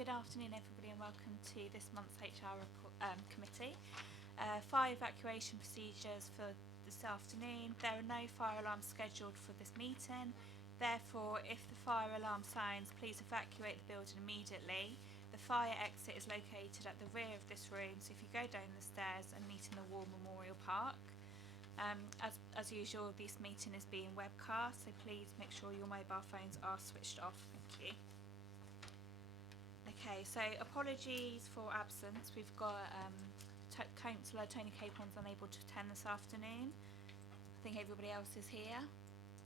Good afternoon, everybody, and welcome to this month's HR committee. Fire evacuation procedures for this afternoon. There are no fire alarms scheduled for this meeting. Therefore, if the fire alarm sounds, please evacuate the building immediately. The fire exit is located at the rear of this room, so if you go down the stairs and meet in the War Memorial Park. As usual, this meeting is being webcast, so please make sure your mobile phones are switched off. Thank you. Okay, so apologies for absence. We've got Councillor Tony Capon's unable to attend this afternoon. I think everybody else is here.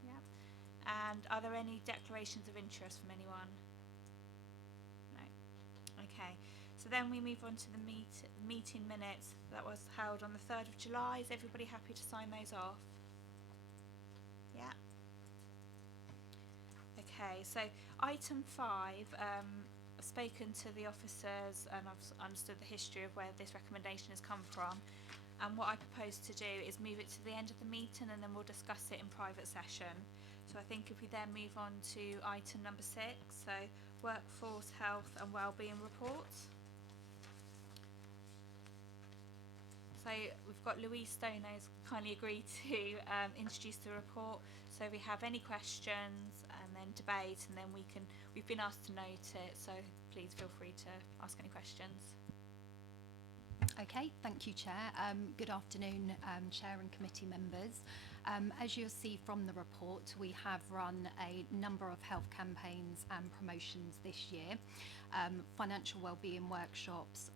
Yeah. And are there any declarations of interest from anyone? No. Okay. So then we move on to the meeting minutes that was held on the 3rd of July. Is everybody happy to sign those off? Yeah. Okay, so item 5, I've spoken to the officers and I've understood the history of where this recommendation has come from, and what I propose to do is move it to the end of the meeting and then we'll discuss it in private session. So I think if we then move on to item number 6, so workforce health and wellbeing reports. So we've got Louise Stoner who's kindly agreed to introduce the report. So we have any questions and then debate, and then we've been asked to note it, so please feel free to ask any questions. Okay, thank you, Chair. Good afternoon, Chair and committee members. As you'll see from the report, we have run a number of health campaigns and promotions this year. Financial wellbeing workshops,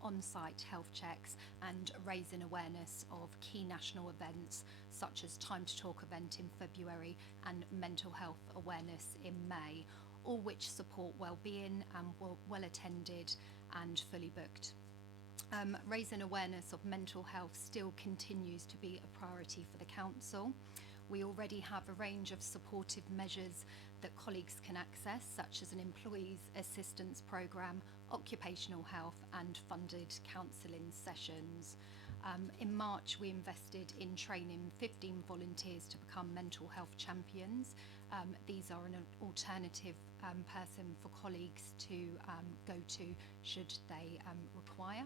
on-site health checks, and raising awareness of key national events such as Time to Talk event in February and mental health awareness in May, all which support wellbeing and well attended and fully booked. Raising awareness of mental health still continues to be a priority for the Council. We already have a range of supportive measures that colleagues can access, such as an employees assistance programme, occupational health and funded counselling sessions. In March, we invested in training 15 volunteers to become mental health champions. These are an alternative person for colleagues to go to should they require.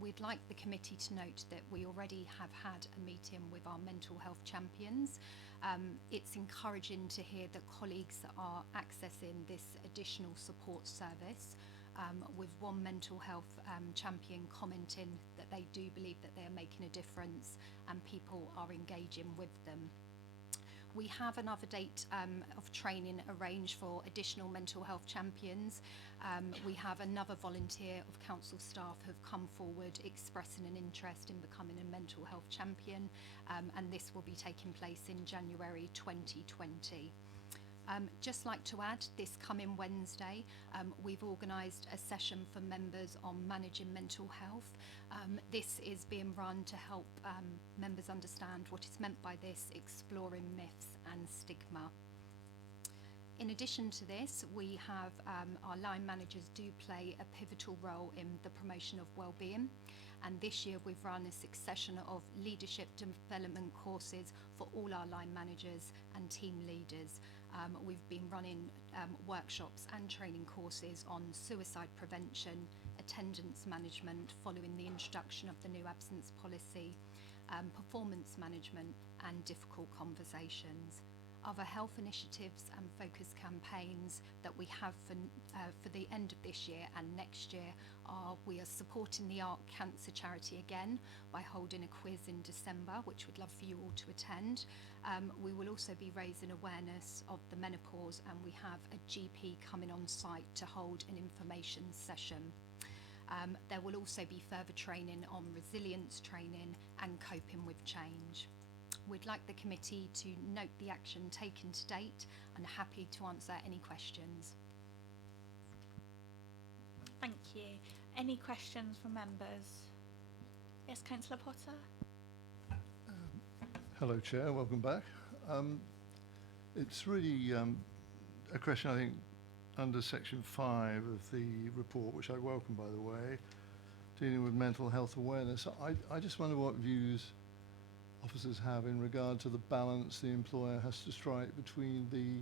We'd like the committee to note that we already have had a meeting with our mental health champions. It's encouraging to hear that colleagues are accessing this additional support service, with one mental health champion commenting that they do believe that they are making a difference and people are engaging with them. We have another date of training arranged for additional mental health champions. We have another volunteer of council staff who've come forward expressing an interest in becoming a mental health champion, and this will be taking place in January 2020. Just like to add, this coming Wednesday, we've organised a session for members on managing mental health. This is being run to help members understand what is meant by this, exploring myths and stigma. In addition to this, we have our line managers do play a pivotal role in the promotion of wellbeing, and this year we've run a succession of leadership development courses for all our line managers and team leaders. We've been running workshops and training courses on suicide prevention, attendance management following the introduction of the new absence policy, performance management and difficult conversations. Other health initiatives and focus campaigns that we have for the end of this year and next year are, we are supporting the Art Cancer charity again by holding a quiz in December, which we'd love for you all to attend. We will also be raising awareness of the menopause, and we have a GP coming on site to hold an information session. There will also be further training on resilience training and coping with change. We'd like the committee to note the action taken to date and happy to answer any questions. Thank you. Any questions from members? Yes, Councillor Potter. Hello, Chair. Welcome back. It's really a question, I think, under Section 5 of the report, which I welcome, by the way, dealing with mental health awareness. I just wonder what views officers have in regard to the balance the employer has to strike between the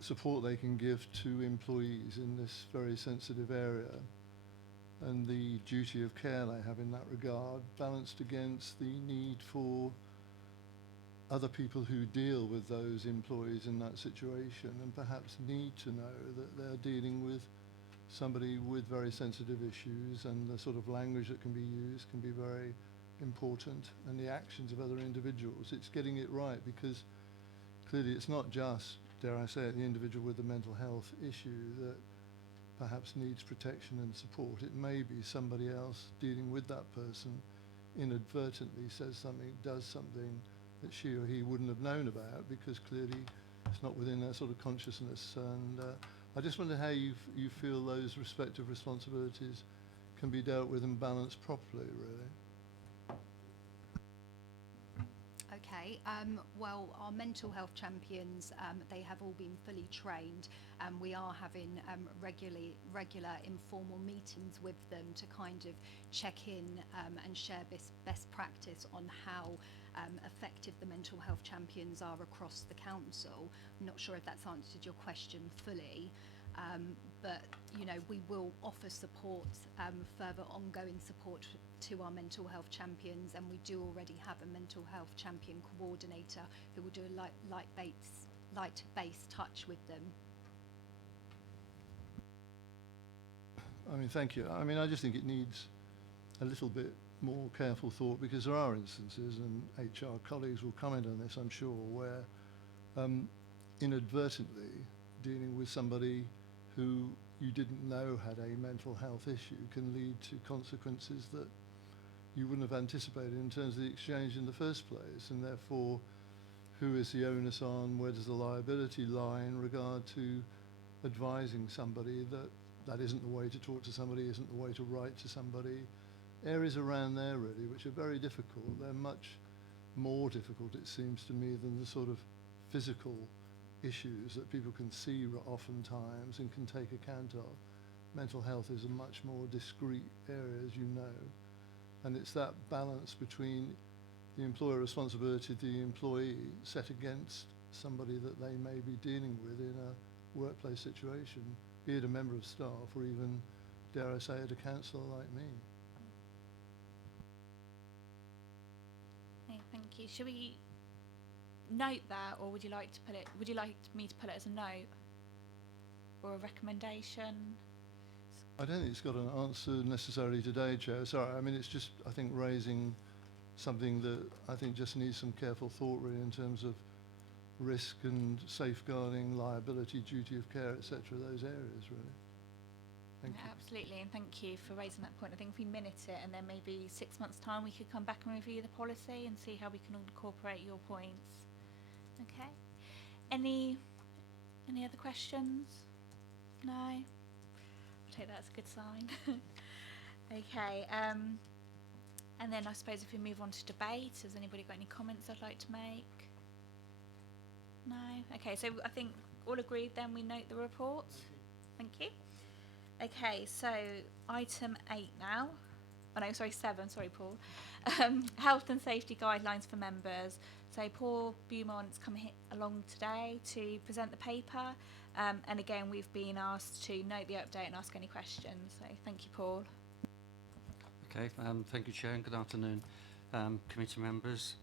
support they can give to employees in this very sensitive area and the duty of care they have in that regard, balanced against the need for other people who deal with those employees in that situation and perhaps need to know that they're dealing with somebody with very sensitive issues, and the sort of language that can be used can be very important, and the actions of other individuals. It's getting it right, because clearly it's not just, dare I say it, the individual with the mental health issue that perhaps needs protection and support. It may be somebody else dealing with that person inadvertently says something, does something that she or he wouldn't have known about because clearly it's not within their sort of consciousness. And I just wonder how you feel those respective responsibilities can be dealt with and balanced properly, really. Okay, well, our mental health champions, they have all been fully trained, and we are having regular informal meetings with them to kind of check in and share best practice on how effective the mental health champions are across the council. I'm not sure if that's answered your question fully, but you know, we will offer support, further ongoing support to our mental health champions, and we do already have a mental health champion coordinator who will do a light-based touch with them. I mean, thank you. I mean, I just think it needs a little bit more careful thought, because there are instances, and HR colleagues will comment on this, I'm sure, where inadvertently dealing with somebody who you didn't know had a mental health issue can lead to consequences that you wouldn't have anticipated in terms of the exchange in the first place, and therefore who is the onus on, where does the liability lie in regard to advising somebody that that isn't the way to talk to somebody, isn't the way to write to somebody. Areas around there really which are very difficult. They're much more difficult, it seems to me, than the sort of physical issues that people can see oftentimes and can take account of. Mental health is a much more discrete area, as you know, and it's that balance between the employer responsibility of the employee set against somebody that they may be dealing with in a workplace situation, be it a member of staff or even, dare I say it, a counsellor like me. Okay, thank you. Should we note that, or would you like to put it? Would you like me to put it as a note or a recommendation? I don't think it's got an answer necessarily today, Chair. Sorry, I mean, it's just, I think, raising something that I think just needs some careful thought really in terms of risk and safeguarding, liability, duty of care, etc., those areas really. Thank you. Absolutely, and thank you for raising that point. I think if we minute it, and then maybe 6 months' time we could come back and review the policy and see how we can incorporate your points. Okay. Any other questions? No? I'll take that as a good sign. Okay, and then I suppose if we move on to debate, has anybody got any comments they'd like to make? No? Okay, so I think all agreed then we note the report. Thank you. Okay, so item 8 now. Oh no, sorry, 7, sorry Paul. Health and safety guidelines for members. So Paul Beaumont's come along today to present the paper, and again we've been asked to note the update and ask any questions. So thank you, Paul. Okay, thank you, Chair, and good afternoon, committee members.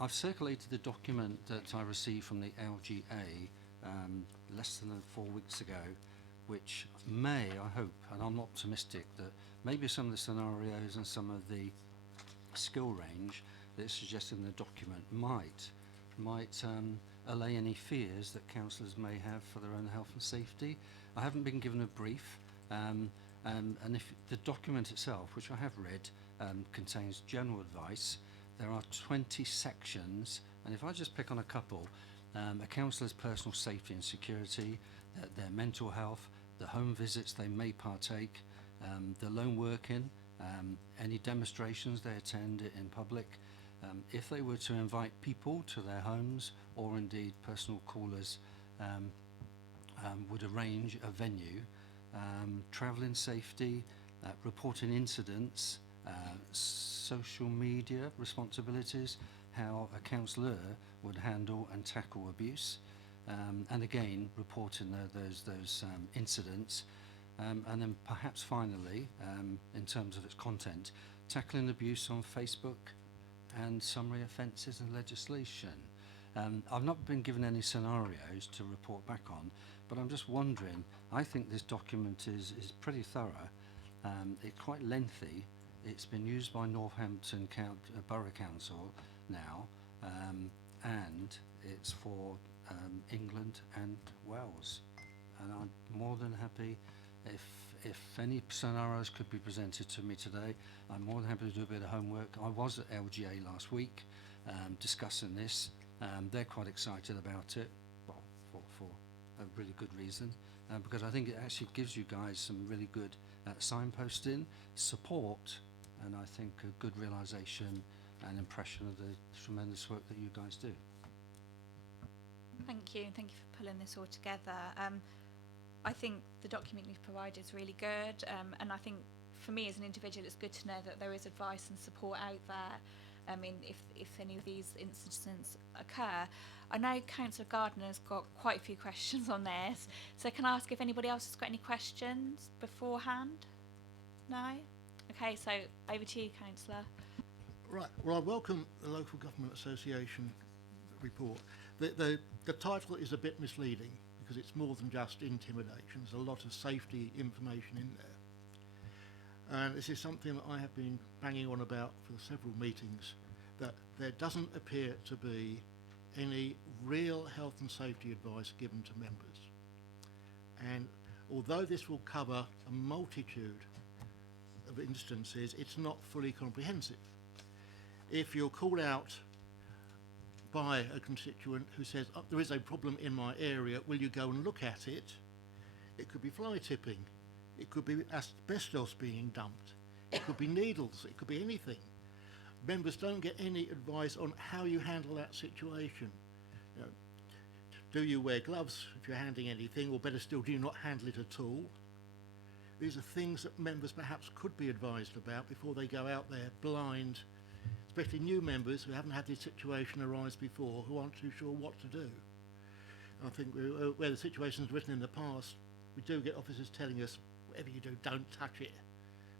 I've circulated the document that I received from the LGA less than 4 weeks ago, which may, I hope, and I'm optimistic that maybe some of the scenarios and some of the skill range that's suggested in the document might allay any fears that councillors may have for their own health and safety. I haven't been given a brief, and if the document itself, which I have read, contains general advice, there are 20 sections, and if I just pick on a couple, a councillor's personal safety and security, their mental health, the home visits they may partake, the lone working, any demonstrations they attend in public, if they were to invite people to their homes, or indeed personal callers would arrange a venue, travelling safety, reporting incidents, social media responsibilities, how a councillor would handle and tackle abuse, and again reporting those incidents, and then perhaps finally, in terms of its content, tackling abuse on Facebook and summary offences and legislation. I've not been given any scenarios to report back on, but I'm just wondering, I think this document is pretty thorough. It's quite lengthy. It's been used by Northampton Borough Council now, and it's for England and Wales. And I'm more than happy if any scenarios could be presented to me today. I'm more than happy to do a bit of homework. I was at LGA last week discussing this. They're quite excited about it, well, for a really good reason, because I think it actually gives you guys some really good signposting, support, and I think a good realisation and impression of the tremendous work that you guys do. Thank you, and thank you for pulling this all together. I think the document you've provided is really good, and I think for me as an individual it's good to know that there is advice and support out there. I mean, if any of these incidents occur. I know Councillor Gardner's got quite a few questions on this, so can I ask if anybody else has got any questions beforehand? No? Okay, so over to you, Councillor. Right. Well, I welcome the Local Government Association report. The title is a bit misleading because it's more than just intimidation. There's a lot of safety information in there. And this is something that I have been banging on about for several meetings, that there doesn't appear to be any real health and safety advice given to members. And although this will cover a multitude of instances, it's not fully comprehensive. If you're called out by a constituent who says, oh, there is a problem in my area, will you go and look at it? It could be fly tipping. It could be asbestos being dumped. It could be needles. It could be anything. Members don't get any advice on how you handle that situation. You know, do you wear gloves if you're handling anything, or better still, do you not handle it at all? These are things that members perhaps could be advised about before they go out there blind, especially new members who haven't had this situation arise before, who aren't too sure what to do. I think where the situation's written in the past, we do get officers telling us, whatever you do, don't touch it.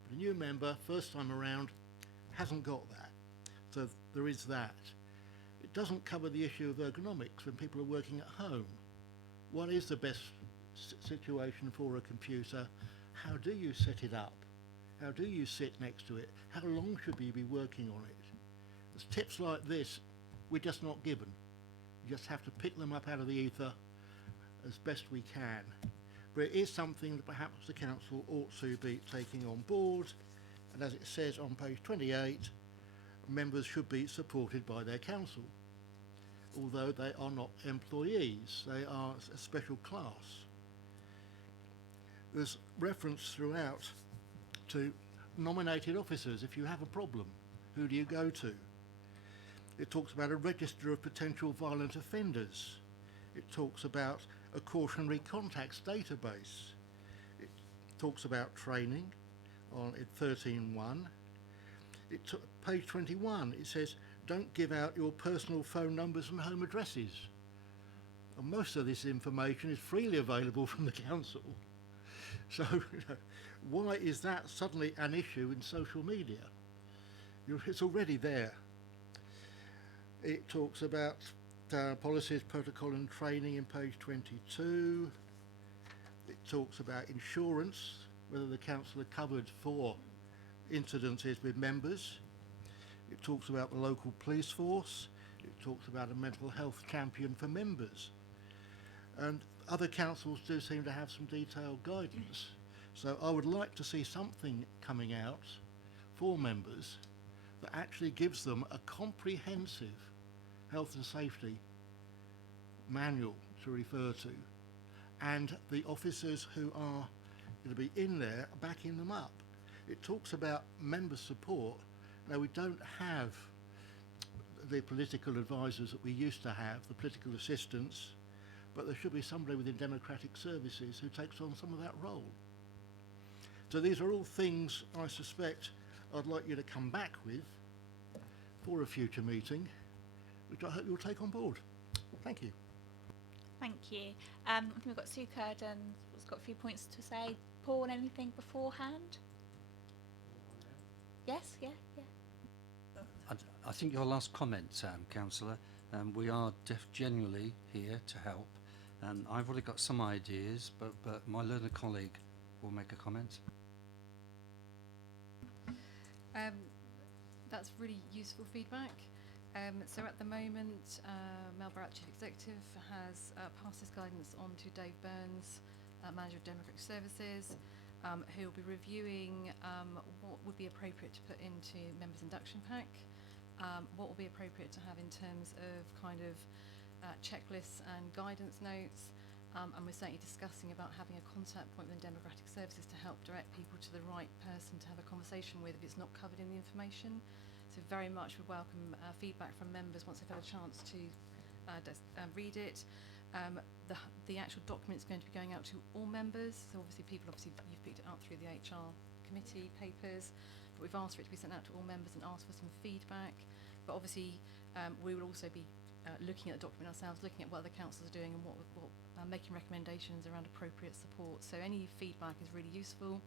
But a new member, first time around, hasn't got that. So there is that. It doesn't cover the issue of ergonomics when people are working at home. What is the best situation for a computer? How do you set it up? How do you sit next to it? How long should we be working on it? There's tips like this we're just not given. You just have to pick them up out of the ether as best we can. But it is something that perhaps the council ought to be taking on board, and as it says on page 28, members should be supported by their council, although they are not employees, they are a special class. There's reference throughout to nominated officers. If you have a problem, who do you go to? It talks about a register of potential violent offenders. It talks about a cautionary contacts database. It talks about training on 13.1. Page 21, it says, don't give out your personal phone numbers and home addresses. And most of this information is freely available from the council. So, why is that suddenly an issue in social media? It's already there. It talks about policies, protocol and training in page 22. It talks about insurance, whether the council are covered for incidences with members. It talks about the local police force. It talks about a mental health champion for members. And other councils do seem to have some detailed guidance. So I would like to see something coming out for members that actually gives them a comprehensive health and safety manual to refer to, and the officers who are going to be in there backing them up. It talks about member support. Now, we don't have the political advisors that we used to have, the political assistants, but there should be somebody within democratic services who takes on some of that role. So these are all things I suspect I'd like you to come back with for a future meeting, which I hope you'll take on board. Thank you. Thank you. I think we've got Sue Curden who's got a few points to say. Paul, anything beforehand? Yes, yeah. I think your last comment, Councillor, we are genuinely here to help. I've already got some ideas, but my learned colleague will make a comment. That's really useful feedback. So at the moment, Mel Barrett, Chief Executive, has passed this guidance on to Dave Burns, Manager of Democratic Services, who will be reviewing what would be appropriate to put into members' induction pack, what will be appropriate to have in terms of kind of checklists and guidance notes, and we're certainly discussing about having a contact point within Democratic Services to help direct people to the right person to have a conversation with if it's not covered in the information. So very much would welcome feedback from members once they've had a chance to read it. The actual document is going to be going out to all members. So obviously you've picked it up through the HR committee papers, but we've asked for it to be sent out to all members and asked for some feedback. But obviously we will also be looking at the document ourselves, looking at what other councils are doing and what making recommendations around appropriate support. So any feedback is really useful.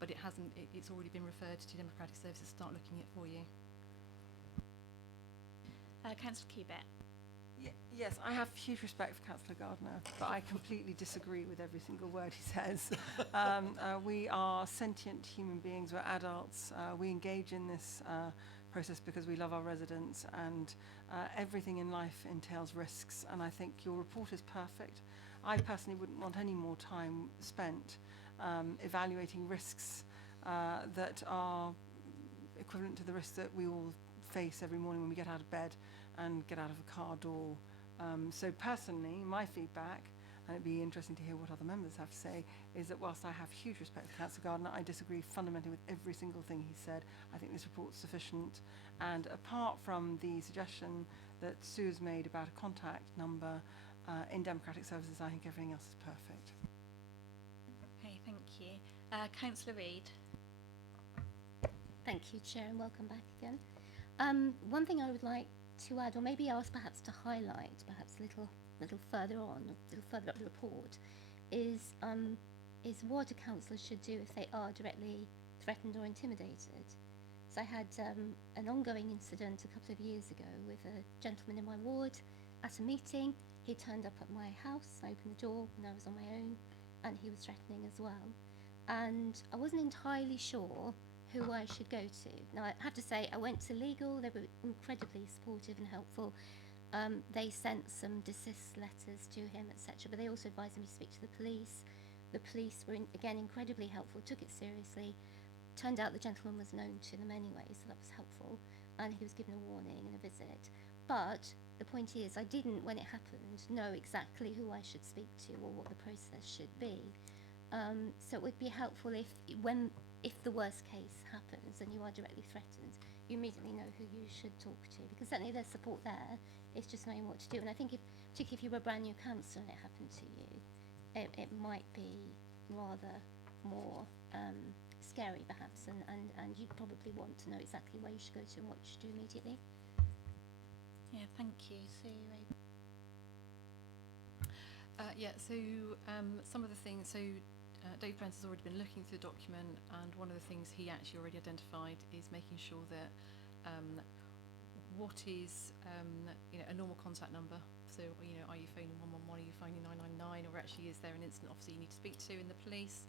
But it's already been referred to Democratic Services to start looking at for you. Councillor Cubitt. Yes, I have huge respect for Councillor Gardner, but I completely disagree with every single word he says. We are sentient human beings, we're adults, we engage in this process because we love our residents, and everything in life entails risks, and I think your report is perfect. I personally wouldn't want any more time spent evaluating risks that are equivalent to the risks that we all face every morning when we get out of bed and get out of a car door. So personally, my feedback, and it'd be interesting to hear what other members have to say, is that whilst I have huge respect for Councillor Gardner, I disagree fundamentally with every single thing he said. I think this report's sufficient, and apart from the suggestion that Sue has made about a contact number in Democratic Services, I think everything else is perfect. Okay, thank you. Councillor Reid. Thank you, Chair, and welcome back again. One thing I would like to add, or maybe ask perhaps to highlight, perhaps a little further on, a little further up the report, is what a councillor should do if they are directly threatened or intimidated. So I had an ongoing incident a couple of years ago with a gentleman in my ward at a meeting. He turned up at my house. I opened the door when I was on my own, and he was threatening as well. And I wasn't entirely sure who I should go to. Now, I have to say, I went to legal. They were incredibly supportive and helpful. They sent some desist letters to him, etc. But they also advised him to speak to the police. The police were, again, incredibly helpful, took it seriously. Turned out the gentleman was known to them anyway, so that was helpful. And he was given a warning and a visit. But the point is, I didn't, when it happened, know exactly who I should speak to or what the process should be. So it would be helpful if the worst case happens and you are directly threatened, you immediately know who you should talk to, because certainly there's support there. It's just knowing what to do. And I think particularly if you were a brand new councillor and it happened to you, it might be rather more scary perhaps, and you'd probably want to know exactly where you should go to and what you should do immediately. Yeah, thank you. Sue, Some of the things, Dave Burns has already been looking through the document, and one of the things he actually already identified is making sure that what is a normal contact number. So, are you phoning 111, are you phoning 999, or actually is there an instant officer you need to speak to in the police?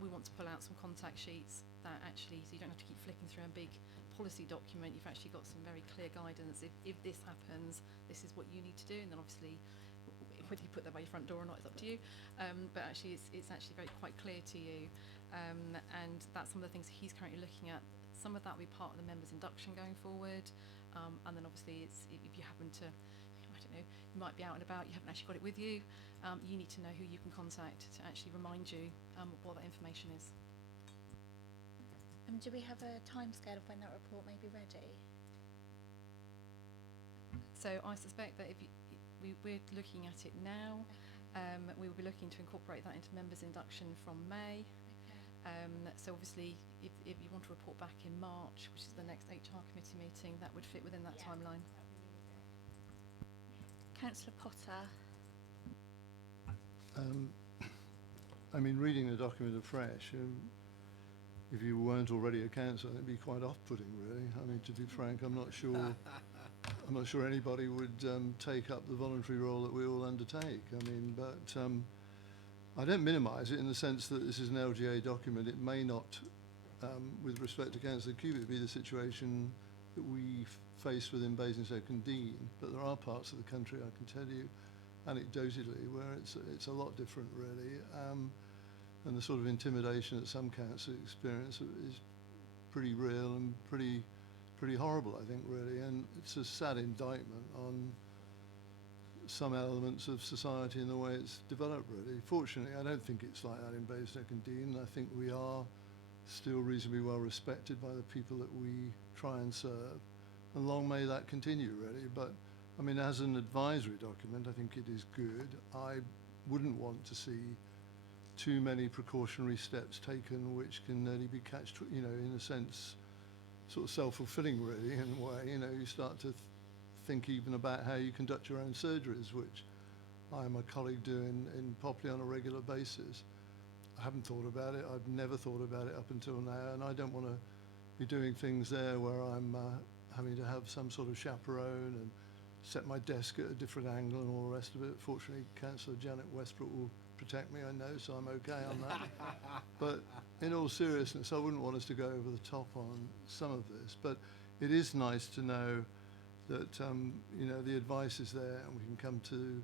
We want to pull out some contact sheets that actually, so you don't have to keep flicking through a big policy document. You've actually got some very clear guidance. If this happens, this is what you need to do, and then obviously whether you put that by your front door or not is up to you, but actually it's actually quite clear to you, and that's some of the things he's currently looking at. Some of that will be part of the members' induction going forward, and then obviously if you happen to, I don't know, you might be out and about, you haven't actually got it with you, you need to know who you can contact to actually remind you what that information is. do we have a timescale of when that report may be ready? So I suspect that we're looking at it now. We will be looking to incorporate that into members' induction from May. So obviously, if you want to report back in March, which is the next HR committee meeting, that would fit within that timeline. Councillor Potter. I mean, reading the document afresh, if you weren't already a councillor, it'd be quite off-putting, really. I mean, to be frank, I'm not sure anybody would take up the voluntary role that we all undertake. I mean, but I don't minimise it in the sense that this is an LGA document. It may not, with respect to Councillor Cubitt, be the situation that we face within Basingstoke and Dean, but there are parts of the country, I can tell you, anecdotally, where it's a lot different, really. And the sort of intimidation that some councillors experience is pretty real and pretty horrible, I think, really. And it's a sad indictment on some elements of society and the way it's developed, really. Fortunately, I don't think it's like that in Basingstoke and Dean. I think we are still reasonably well respected by the people that we try and serve. And long may that continue, really. But, I mean, as an advisory document, I think it is good. I wouldn't want to see too many precautionary steps taken which can nearly be in a sense, sort of self-fulfilling, really, in a way. You know, you start to think even about how you conduct your own surgeries, which I and my colleague do in Popley on a regular basis. I haven't thought about it. I've never thought about it up until now, and I don't want to be doing things there where I'm having to have some sort of chaperone and set my desk at a different angle and all the rest of it. Fortunately, Councillor Janet Westbrook will protect me, I know, so I'm okay on that. But in all seriousness, I wouldn't want us to go over the top on some of this. But it is nice to know that the advice is there, and we can come to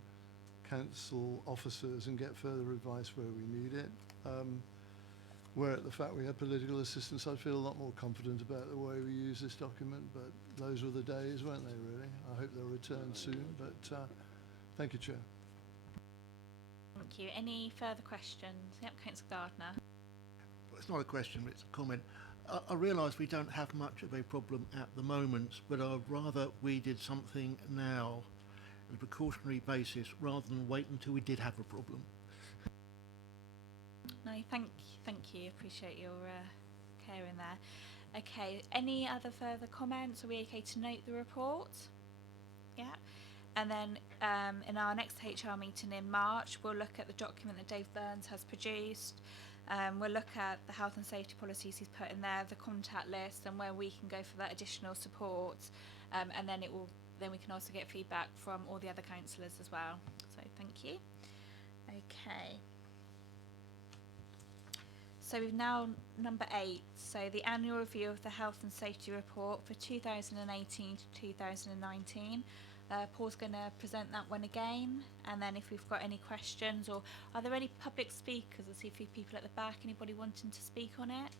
council officers and get further advice where we need it. Where at the fact we had political assistance, I'd feel a lot more confident about the way we use this document. But those were the days, weren't they, really? I hope they'll return soon. But thank you, Chair. Thank you. Any further questions? Yep, Councillor Gardner. Well, it's not a question, but it's a comment. I realise we don't have much of a problem at the moment, but I'd rather we did something now on a precautionary basis rather than wait until we did have a problem. No, thank you. Appreciate your care in there. Okay, any other further comments? Are we okay to note the report? Yeah. And then in our next HR meeting in March, we'll look at the document that Dave Burns has produced. We'll look at the health and safety policies he's put in there, the contact list, and where we can go for that additional support. And then we can also get feedback from all the other councillors as well. So thank you. Okay. So we've now number 8. So the annual review of the health and safety report for 2018 to 2019. Paul's going to present that one again, and then if we've got any questions, or are there any public speakers? I see a few people at the back. Anybody wanting to speak on it?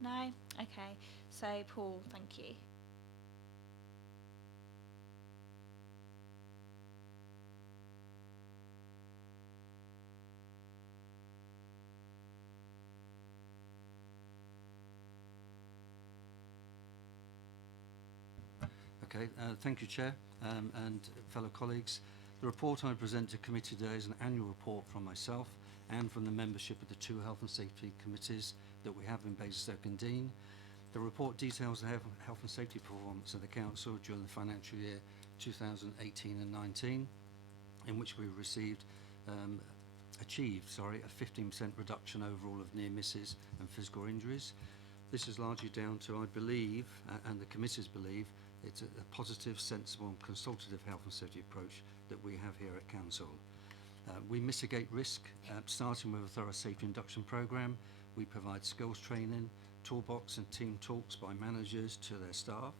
No? Okay. So Paul, thank you. Okay, thank you, Chair, and fellow colleagues. The report I present to committee today is an annual report from myself and from the membership of the 2 health and safety committees that we have in Basingstoke and Dean. The report details the health and safety performance of the council during the financial year 2018 and 19, in which we achieved a 15% reduction overall of near misses and physical injuries. This is largely down to, I believe, and the committees believe, it's a positive, sensible and consultative health and safety approach that we have here at Council. We mitigate risk, starting with a thorough safety induction programme. We provide skills training, toolbox and team talks by managers to their staff.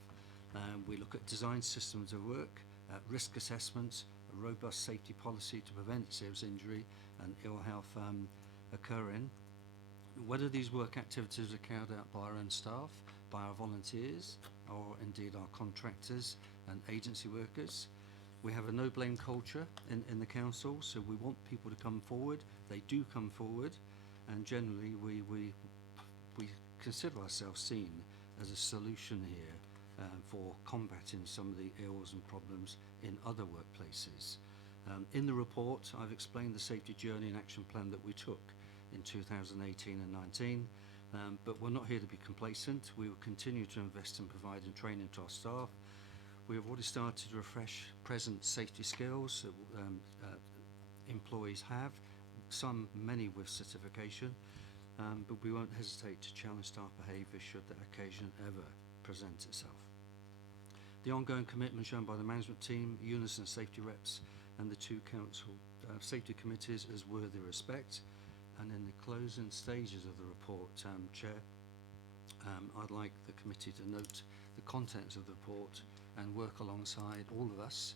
We look at design systems of work, risk assessments, a robust safety policy to prevent serious injury and ill health occurring. Whether these work activities are carried out by our own staff, by our volunteers, or indeed our contractors and agency workers. We have a no blame culture in the council, so we want people to come forward. They do come forward, and generally we consider ourselves seen as a solution here for combating some of the ills and problems in other workplaces. In the report, I've explained the safety journey and action plan that we took in 2018 and 19. But we're not here to be complacent. We will continue to invest in providing training to our staff. We have already started to refresh present safety skills that employees have, many with certification, but we won't hesitate to challenge staff behaviour should that occasion ever present itself. The ongoing commitment shown by the management team, Unison safety reps and the 2 council safety committees is worthy of respect. And in the closing stages of the report, Chair, I'd like the committee to note the contents of the report and work alongside all of us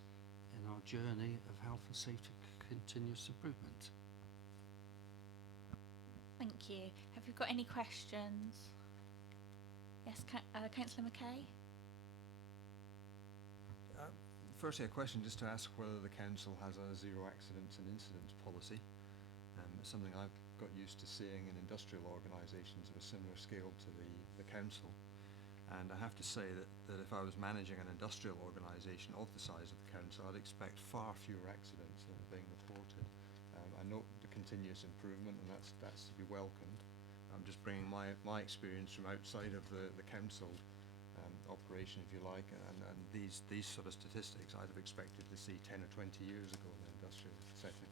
in our journey of health and safety continuous improvement. Thank you. Have you got any questions? Yes, Councillor McKay? Firstly, a question just to ask whether the council has a zero accidents and incidents policy. It's something I've got used to seeing in industrial organisations of a similar scale to the council. And I have to say that if I was managing an industrial organisation of the size of the council, I'd expect far fewer accidents than are being reported. I note the continuous improvement, and that's to be welcomed. I'm just bringing my experience from outside of the council operation, if you like, and these sort of statistics I'd have expected to see 10 or 20 years ago in the industrial setting.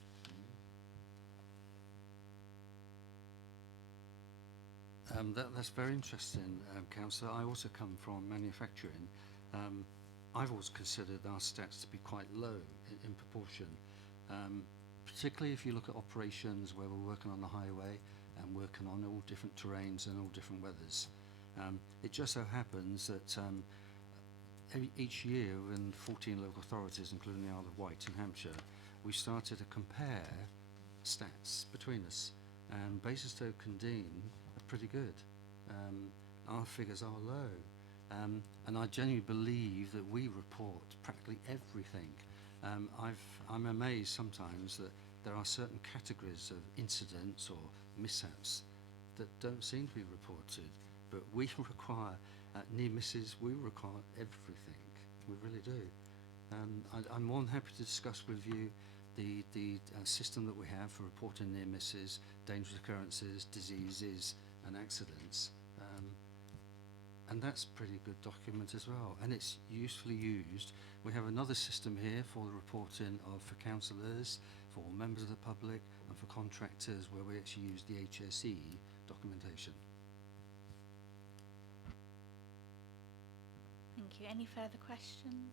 That's very interesting, Councillor. I also come from manufacturing. I've always considered our stats to be quite low in proportion, particularly if you look at operations where we're working on the highway and working on all different terrains and all different weathers. It just so happens that each year in 14 local authorities, including the Isle of Wight in Hampshire, we started to compare stats between us, and Basingstoke and Dean are pretty good. Our figures are low, and I genuinely believe that we report practically everything. I'm amazed sometimes that there are certain categories of incidents or mishaps that don't seem to be reported, but we require near misses, we require everything, we really do. I'm more than happy to discuss with you the system that we have for reporting near misses, dangerous occurrences, diseases and accidents, and that's a pretty good document as well, and it's usefully used. We have another system here for the reporting for councillors, for members of the public and for contractors, where we actually use the HSE documentation. Thank you. Any further questions?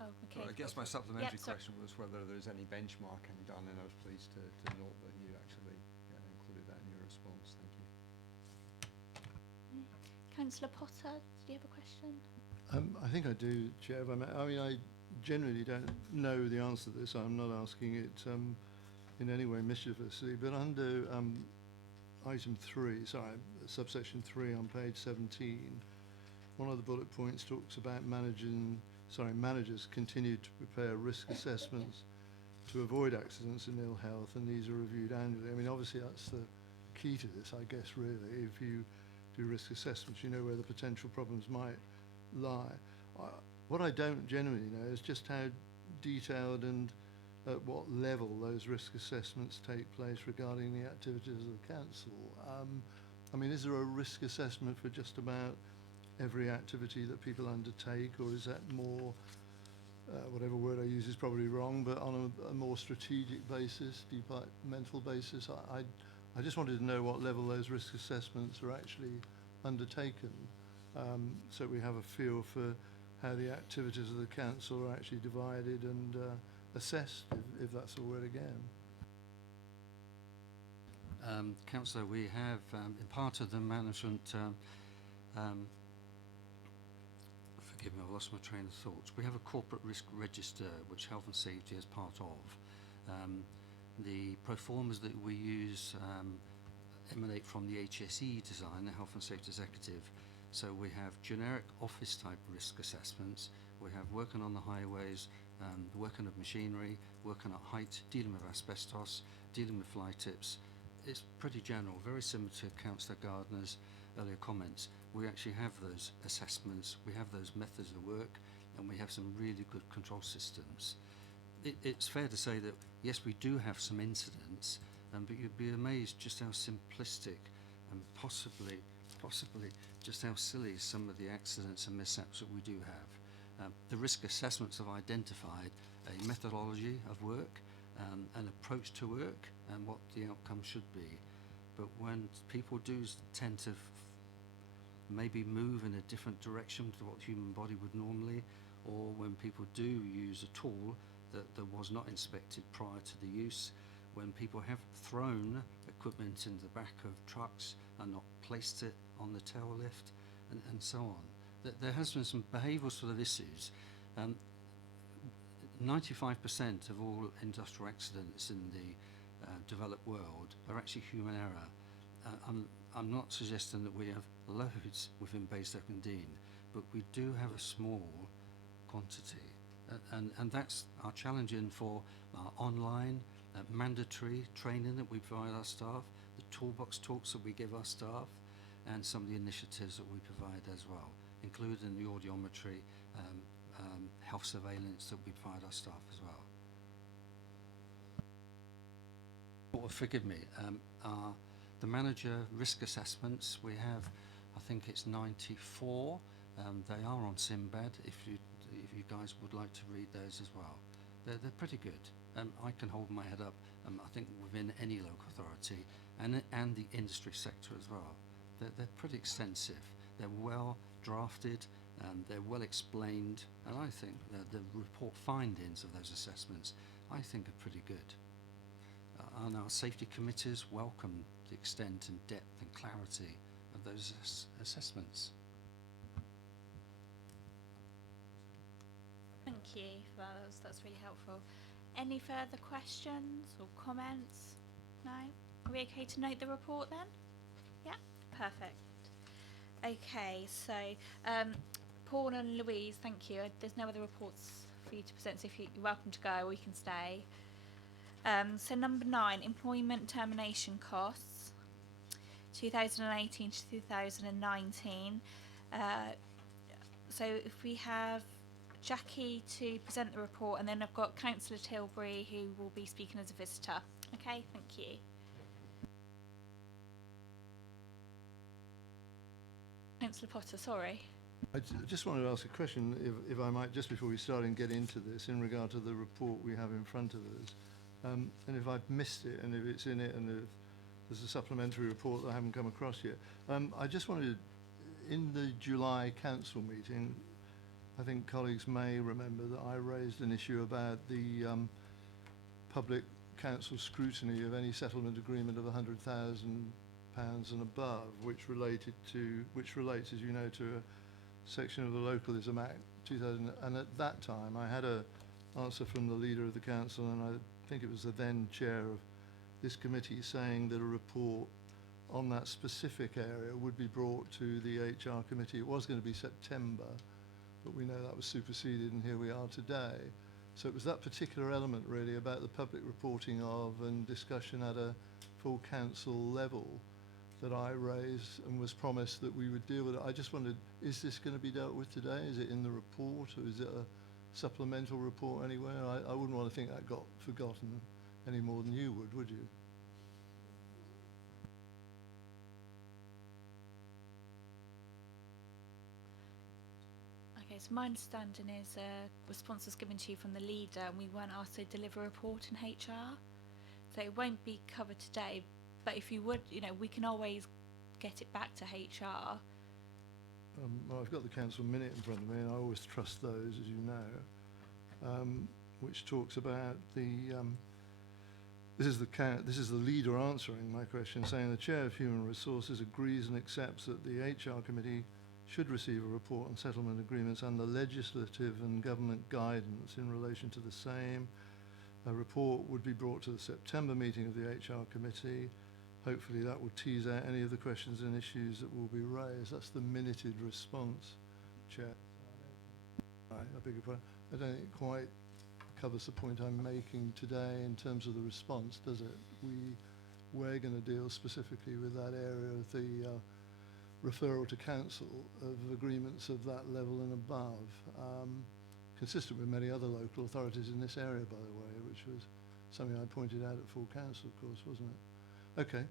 Oh, okay. Well, I guess my supplementary Yep, question was whether there's any benchmarking done, and I was pleased to note that you actually included that in your response. Thank you. Councillor Potter, do you have a question? I think I do, Chair. If I may. I mean, I generally don't know the answer to this. I'm not asking it in any way mischievously, but under item 3, subsection 3 on page 17, one of the bullet points talks about managers continue to prepare risk assessments to avoid accidents and ill health, and these are reviewed annually. I mean, obviously that's the key to this, I guess, really. If you do risk assessments, you know where the potential problems might lie. What I don't generally know is just how detailed and at what level those risk assessments take place regarding the activities of the council. I mean, is there a risk assessment for just about every activity that people undertake, or is that more, whatever word I use is probably wrong, but on a more strategic basis, departmental basis? I just wanted to know what level those risk assessments are actually undertaken, so we have a feel for how the activities of the council are actually divided and assessed, if that's the word again. Councillor, we have, in part of the management, forgive me, I've lost my train of thought. We have a corporate risk register which health and safety is part of. The pro formas that we use emanate from the HSE design, the Health and Safety Executive. So we have generic office type risk assessments, we have working on the highways, working of machinery, working at height, dealing with asbestos, dealing with fly tips. It's pretty general, very similar to Councillor Gardner's earlier comments. We actually have those assessments, we have those methods of work, and we have some really good control systems. It's fair to say that, yes, we do have some incidents, but you'd be amazed just how simplistic and possibly just how silly some of the accidents and mishaps that we do have. The risk assessments have identified a methodology of work, an approach to work, and what the outcome should be. But when people do tend to maybe move in a different direction to what the human body would normally, or when people do use a tool that was not inspected prior to the use, when people have thrown equipment in the back of trucks and not placed it on the tail lift, and so on. There has been some behavioural sort of issues. 95% of all industrial accidents in the developed world are actually human error. I'm not suggesting that we have loads within Basingstoke and Dean, but we do have a small quantity. And that's our challenge in for our online mandatory training that we provide our staff, the toolbox talks that we give our staff, and some of the initiatives that we provide as well, including the audiometry, health surveillance that we provide our staff as well. Forgive me, the manager risk assessments, we have, I think it's 94. They are on Simbad, if you guys would like to read those as well. They're pretty good. I can hold my head up, I think, within any local authority and the industry sector as well. They're pretty extensive. They're well drafted, they're well explained, and I think the report findings of those assessments, I think, are pretty good. And our safety committees welcome the extent and depth and clarity of those assessments. Thank you for that. That's really helpful. Any further questions or comments? No? Are we okay to note the report then? Yeah? Perfect. Okay, so Paul and Louise, thank you. There's no other reports for you to present, so if you're welcome to go or you can stay. So number 9, employment termination costs, 2018 to 2019. So if we have Jackie to present the report, and then I've got Councillor Tilbury who will be speaking as a visitor. Okay, thank you. Councillor Potter, sorry. I just wanted to ask a question, if I might, just before we start and get into this, in regard to the report we have in front of us. And if I've missed it, and if it's in it, and if there's a supplementary report that I haven't come across yet. I just wanted, in the July council meeting, I think colleagues may remember that I raised an issue about the public council scrutiny of any settlement agreement of £100,000 and above, which relates, as you know, to a section of the Localism Act 2000. And at that time, I had an answer from the leader of the council, and I think it was the then chair of this committee, saying that a report on that specific area would be brought to the HR committee. It was going to be September, but we know that was superseded, and here we are today. So it was that particular element, really, about the public reporting of and discussion at a full council level that I raised and was promised that we would deal with it. I just wondered, is this going to be dealt with today? Is it in the report, or is it a supplemental report anywhere? I wouldn't want to think that got forgotten any more than you would you? Okay, so my understanding is a response was given to you from the leader, and we weren't asked to deliver a report in HR. So it won't be covered today, but if you would, we can always get it back to HR. Well, I've got the council minute in front of me, and I always trust those, as you know, which talks about the. This is the leader answering my question, saying the Chair of Human Resources agrees and accepts that the HR committee should receive a report on settlement agreements and the legislative and government guidance in relation to the same. A report would be brought to the September meeting of the HR committee. Hopefully that will tease out any of the questions and issues that will be raised. That's the minuted response, Chair. I beg your pardon. I don't think it quite covers the point I'm making today in terms of the response, does it? We're going to deal specifically with that area of the referral to council of agreements of that level and above, consistent with many other local authorities in this area, by the way, which was something I pointed out at full council, of course, wasn't it? Okay.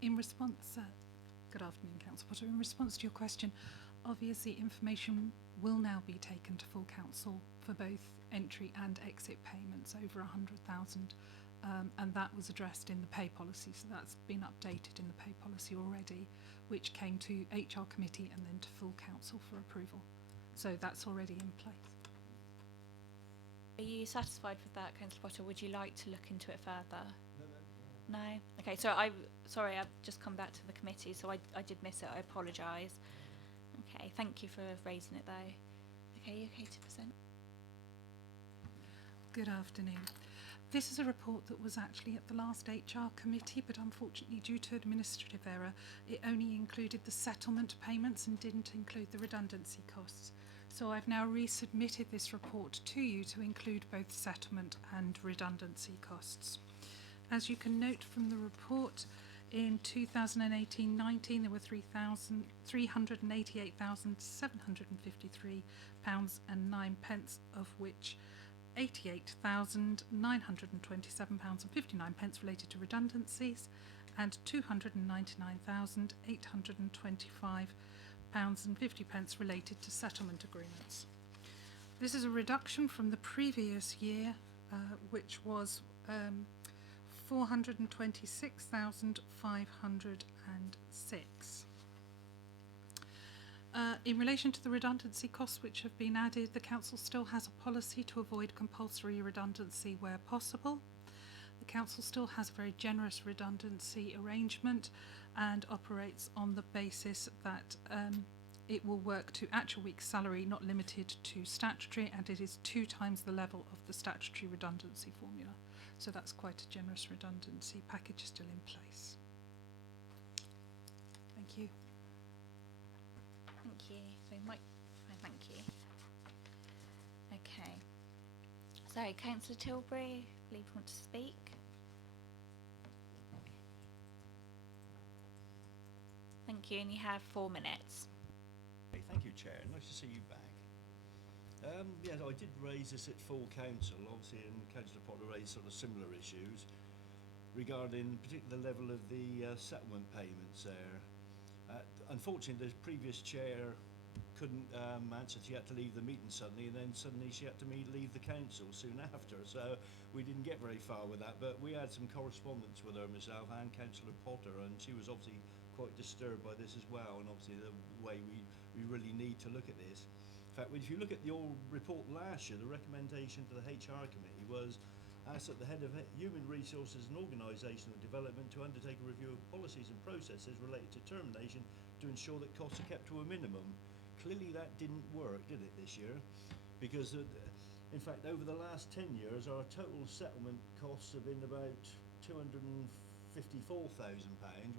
In response, Good afternoon, Councillor Potter. In response to your question, obviously information will now be taken to full council for both entry and exit payments over 100,000, and that was addressed in the pay policy, so that's been updated in the pay policy already, which came to HR committee and then to full council for approval. So that's already in place. Are you satisfied with that, Councillor Potter? Would you like to look into it further? No. Okay. So sorry, I've just come back to the committee, so I did miss it. I apologise. Okay. Thank you for raising it though. Okay. You okay to present? Good afternoon. This is a report that was actually at the last HR committee, but unfortunately due to administrative error, it only included the settlement payments and didn't include the redundancy costs. So I've now resubmitted this report to you to include both settlement and redundancy costs. As you can note from the report, in 2018-19 there were £388,753 and 9 pence, of which £88,927 and 59 pence related to redundancies and £299,825 and 50 pence related to settlement agreements. This is a reduction from the previous year, which was 426,506. In relation to the redundancy costs which have been added, the council still has a policy to avoid compulsory redundancy where possible. The council still has a very generous redundancy arrangement and operates on the basis that it will work to actual week's salary, not limited to statutory, and it is 2 times the level of the statutory redundancy formula. So that's quite a generous redundancy package still in place. Thank you. Thank you. So Mike, thank you. Okay. So Councillor Tilbury, I believe you want to speak. Thank you, and you have 4 minutes. Hey, thank you, Chair. Nice to see you back. Yes, I did raise this at full council, obviously, and Councillor Potter raised sort of similar issues regarding particularly the level of the settlement payments there. Unfortunately, the previous chair couldn't answer. She had to leave the meeting suddenly, and then suddenly she had to leave the council soon after. So we didn't get very far with that, but we had some correspondence with her, myself and Councillor Potter, and she was obviously quite disturbed by this as well, and obviously the way we really need to look at this. In fact, if you look at the old report last year, the recommendation to the HR committee was asked at the head of Human Resources and Organisational Development to undertake a review of policies and processes related to termination to ensure that costs are kept to a minimum. Clearly that didn't work, did it, this year? Because in fact, over the last 10 years, our total settlement costs have been about £254,000,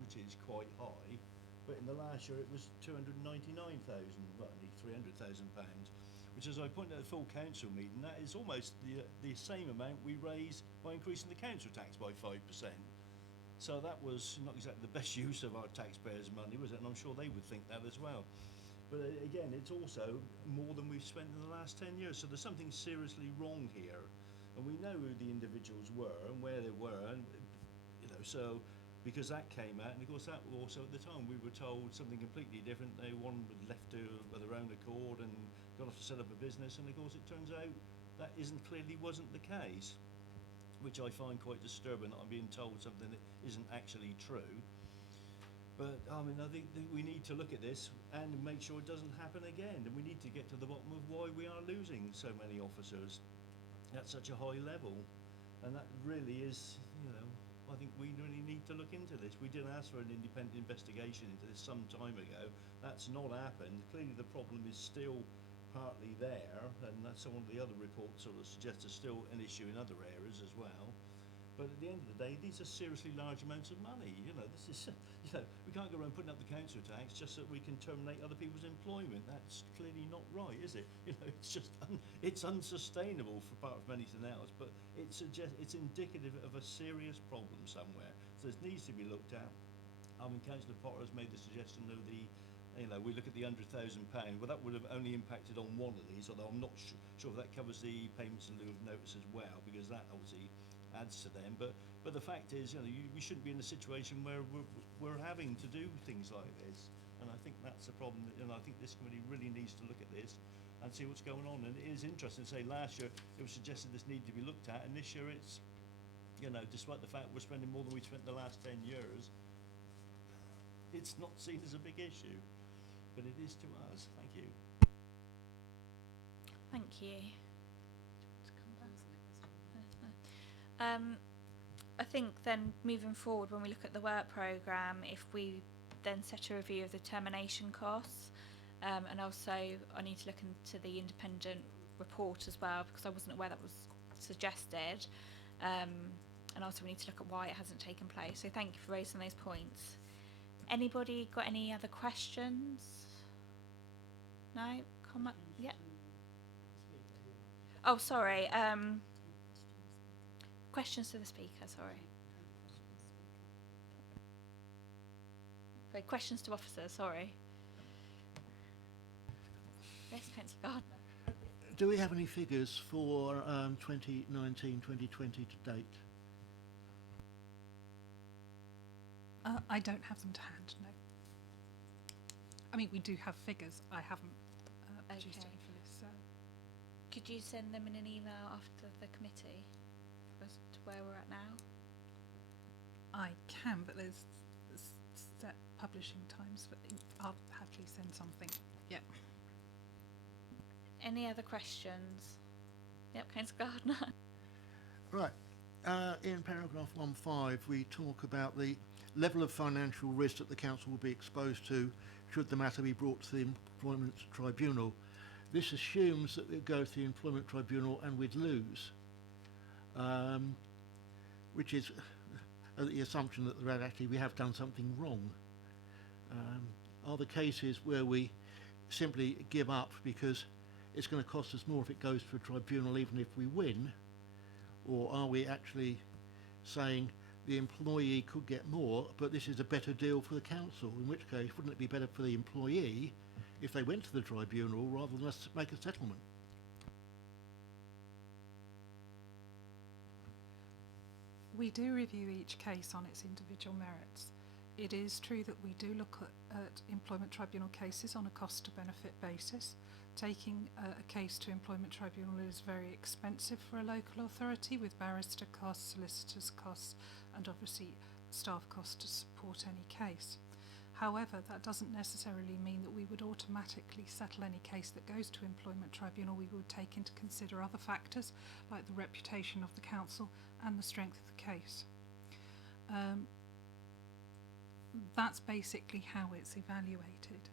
which is quite high. But in the last year it was £299,000, well, nearly £300,000, which, as I pointed out at the full council meeting, that is almost the same amount we raised by increasing the council tax by 5%. So that was not exactly the best use of our taxpayers' money, was it? And I'm sure they would think that as well. But again, it's also more than we've spent in the last 10 years. So there's something seriously wrong here. And we know who the individuals were and where they were, and, you know, so because that came out, and of course that also at the time we were told something completely different. They one was left to their own accord and got off to set up a business, and of course it turns out that clearly wasn't the case, which I find quite disturbing, that I'm being told something that isn't actually true. But I mean, I think that we need to look at this and make sure it doesn't happen again, and we need to get to the bottom of why we are losing so many officers at such a high level. And that really is, you know, I think we really need to look into this. We did ask for an independent investigation into this some time ago. That's not happened. Clearly the problem is still partly there, and that's some of the other reports sort of suggest there's still an issue in other areas as well. But at the end of the day, these are seriously large amounts of money. You know, this is, you know, we can't go around putting up the council tax just so that we can terminate other people's employment. That's clearly not right, is it? You know, it's just, it's unsustainable for apart from anything else, but it's indicative of a serious problem somewhere. So this needs to be looked at. I mean, Councillor Potter has made the suggestion of the, you know, we look at the £100,000. Well, that would have only impacted on one of these, although I'm not sure if that covers the payments in lieu of notice as well, because that obviously adds to them. But the fact is, we shouldn't be in a situation where we're having to do things like this. And I think that's a problem. And I think this committee really needs to look at this and see what's going on. And it is interesting to say last year it was suggested this needed to be looked at, and this year it's, despite the fact we're spending more than we spent the last 10 years, it's not seen as a big issue, but it is to us. Thank you. Thank you. I think then moving forward, when we look at the work programme, if we then set a review of the termination costs, and also I need to look into the independent report as well, because I wasn't aware that was suggested, and also we need to look at why it hasn't taken place. So thank you for raising those points. Anybody got any other questions? No? Comment? Yeah. Oh, sorry. Questions to the speaker, sorry. Questions to officers, sorry. Yes, Councillor Gardner. Do we have any figures for 2019, 2020 to date? I don't have them to hand, no. I mean, we do have figures. I haven't produced Okay. any for this. Could you send them in an email after the committee as to where we're at now? I can, but there's set publishing times. But I'll happily send something. Yep. Any other questions? Yep, Councillor Gardner. Right. In paragraph 1.5, we talk about the level of financial risk that the council will be exposed to should the matter be brought to the employment tribunal. This assumes that we'll go to the employment tribunal and we'd lose, which is the assumption that actually we have done something wrong. Are the cases where we simply give up because it's going to cost us more if it goes to a tribunal even if we win, or are we actually saying the employee could get more but this is a better deal for the council, in which case wouldn't it be better for the employee if they went to the tribunal rather than us make a settlement? We do review each case on its individual merits. It is true that we do look at employment tribunal cases on a cost to benefit basis. Taking a case to employment tribunal is very expensive for a local authority, with barrister costs, solicitors costs, and obviously staff costs to support any case. However, that doesn't necessarily mean that we would automatically settle any case that goes to employment tribunal. We would take into consider other factors like the reputation of the council and the strength of the case. That's basically how it's evaluated.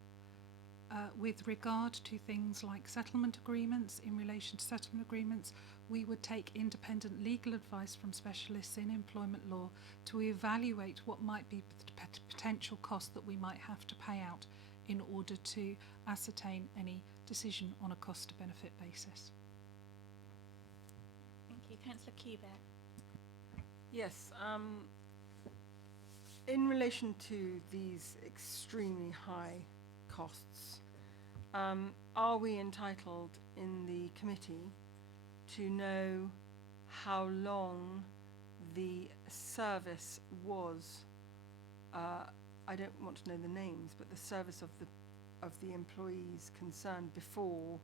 With regard to things like settlement agreements, in relation to settlement agreements, we would take independent legal advice from specialists in employment law to evaluate what might be the potential cost that we might have to pay out in order to ascertain any decision on a cost to benefit basis. Thank you. Councillor Cubitt. Yes, in relation to these extremely high costs, are we entitled in the committee to know how long the service was? I don't want to know the names, but the service of the employees concerned before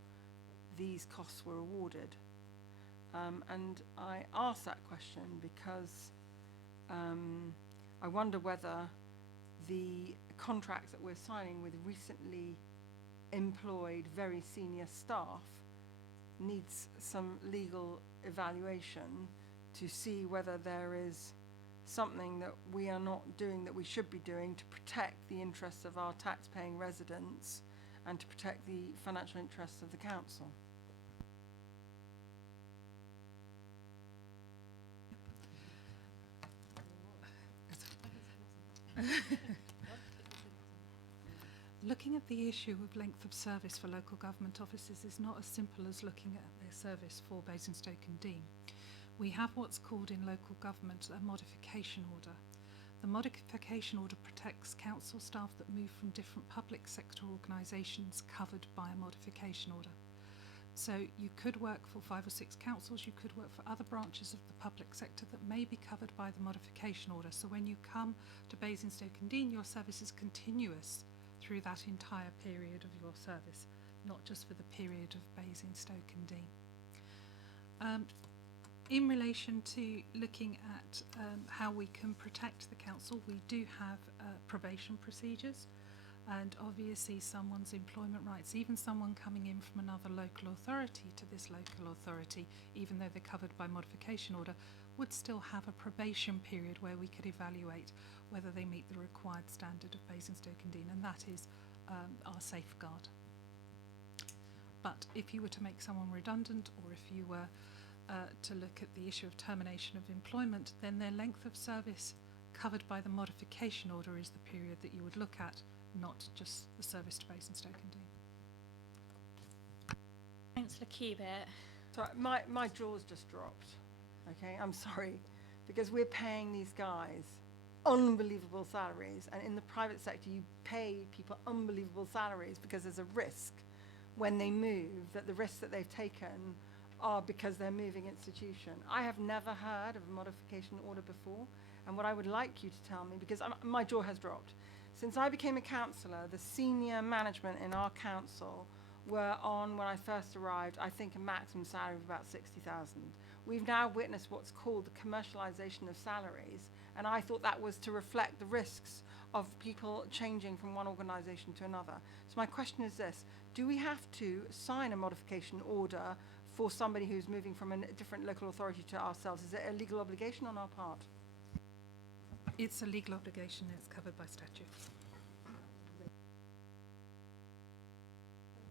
these costs were awarded. And I ask that question because I wonder whether the contracts that we're signing with recently employed very senior staff needs some legal evaluation to see whether there is something that we are not doing that we should be doing to protect the interests of our tax-paying residents and to protect the financial interests of the council. Looking at the issue of length of service for local government officers is not as simple as looking at their service for Basingstoke and Deane. We have what's called in local government a modification order. The modification order protects council staff that move from different public sector organisations covered by a modification order. So you could work for 5 or 6 councils, you could work for other branches of the public sector that may be covered by the modification order. So when you come to Basingstoke and Dean, your service is continuous through that entire period of your service, not just for the period of Basingstoke and Dean. In relation to looking at how we can protect the council, we do have probation procedures, and obviously someone's employment rights, even someone coming in from another local authority to this local authority, even though they're covered by modification order, would still have a probation period where we could evaluate whether they meet the required standard of Basingstoke and Dean, and that is our safeguard. But if you were to make someone redundant, or if you were to look at the issue of termination of employment, then their length of service covered by the modification order is the period that you would look at, not just the service to Basingstoke and Dean. Councillor Cubitt. Sorry, my jaw's just dropped. Okay, I'm sorry, because we're paying these guys unbelievable salaries, and in the private sector you pay people unbelievable salaries because there's a risk when they move, that the risks that they've taken are because they're moving institution. I have never heard of a modification order before, and what I would like you to tell me, because my jaw has dropped, since I became a councillor, the senior management in our council were on, when I first arrived, I think a maximum salary of about 60,000. We've now witnessed what's called the commercialisation of salaries, and I thought that was to reflect the risks of people changing from one organisation to another. So my question is this: do we have to sign a modification order for somebody who's moving from a different local authority to ourselves? Is it a legal obligation on our part? It's a legal obligation, it's covered by statute.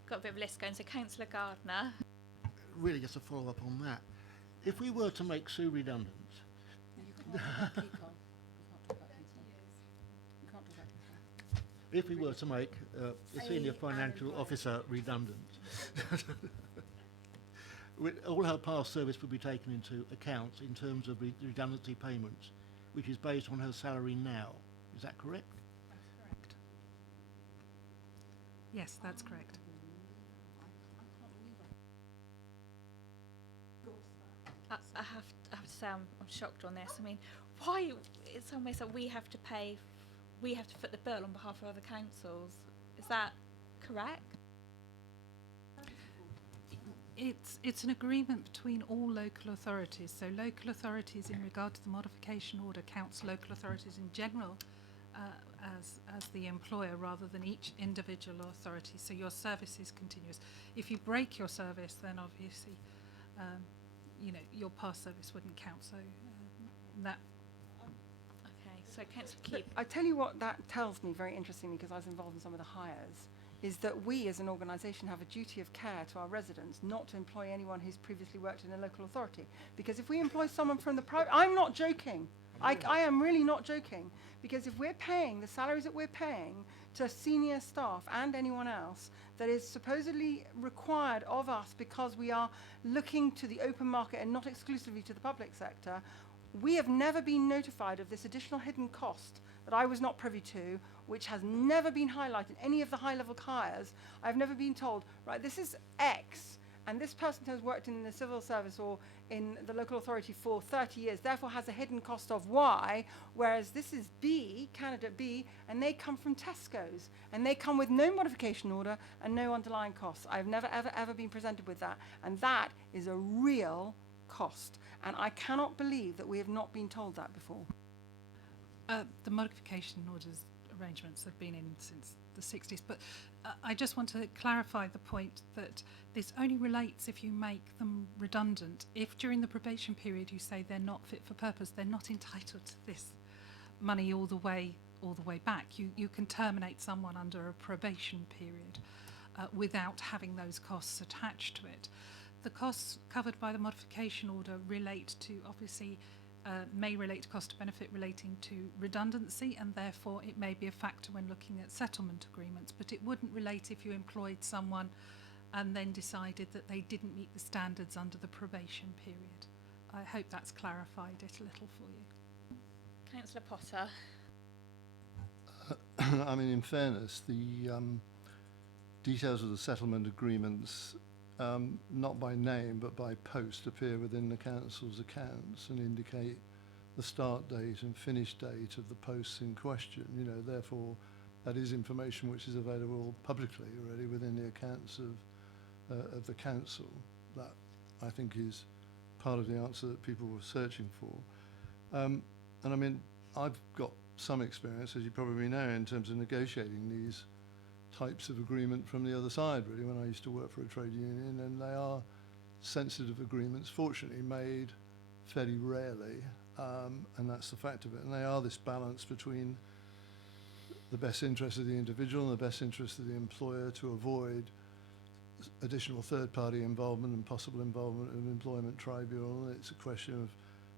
Got a bit of a list going, so Councillor Gardner. Really, just a follow-up on that. If we were to make Sue redundant, if we were to make the senior financial officer redundant, all her past service would be taken into account in terms of redundancy payments, which is based on her salary now. Is that correct? That's correct. Yes, that's correct. I have to say I'm shocked on this. I mean, why? It's almost like we have to foot the bill on behalf of other councils. Is that correct? It's an agreement between all local authorities. So local authorities, in regard to the modification order, counts local authorities in general as the employer rather than each individual authority. So your service is continuous. If you break your service, then obviously, your past service wouldn't count. So that. Okay. So Councillor But Cubitt. I tell you what that tells me very interestingly, because I was involved in some of the hires, is that we as an organisation have a duty of care to our residents not to employ anyone who's previously worked in a local authority. Because if we employ someone from the private, I'm not joking. I am really not joking. Because if we're paying the salaries that we're paying to senior staff and anyone else that is supposedly required of us because we are looking to the open market and not exclusively to the public sector, we have never been notified of this additional hidden cost that I was not privy to, which has never been highlighted in any of the high-level hires. I've never been told, right, this is X, and this person has worked in the civil service or in the local authority for 30 years, therefore has a hidden cost of Y, whereas this is B, candidate B, and they come from Tesco's, and they come with no modification order and no underlying costs. I've never, ever, ever been presented with that, and that is a real cost. And I cannot believe that we have not been told that before. The modification orders arrangements have been in since the 60s, but I just want to clarify the point that this only relates if you make them redundant. If during the probation period you say they're not fit for purpose, they're not entitled to this money all the way back. You can terminate someone under a probation period without having those costs attached to it. The costs covered by the modification order relate to, obviously, may relate to cost to benefit relating to redundancy, and therefore it may be a factor when looking at settlement agreements, but it wouldn't relate if you employed someone and then decided that they didn't meet the standards under the probation period. I hope that's clarified it a little for you. Councillor Potter. I mean, in fairness, the details of the settlement agreements not by name but by post, appear within the council's accounts and indicate the start date and finish date of the posts in question. You know, therefore, that is information which is available publicly already within the accounts of the council. That, I think, is part of the answer that people were searching for. And I mean, I've got some experience, as you probably know, in terms of negotiating these types of agreement from the other side, really, when I used to work for a trade union, and they are sensitive agreements, fortunately made fairly rarely, and that's the fact of it. And they are this balance between the best interest of the individual and the best interest of the employer to avoid additional third-party involvement and possible involvement of an employment tribunal. It's a question of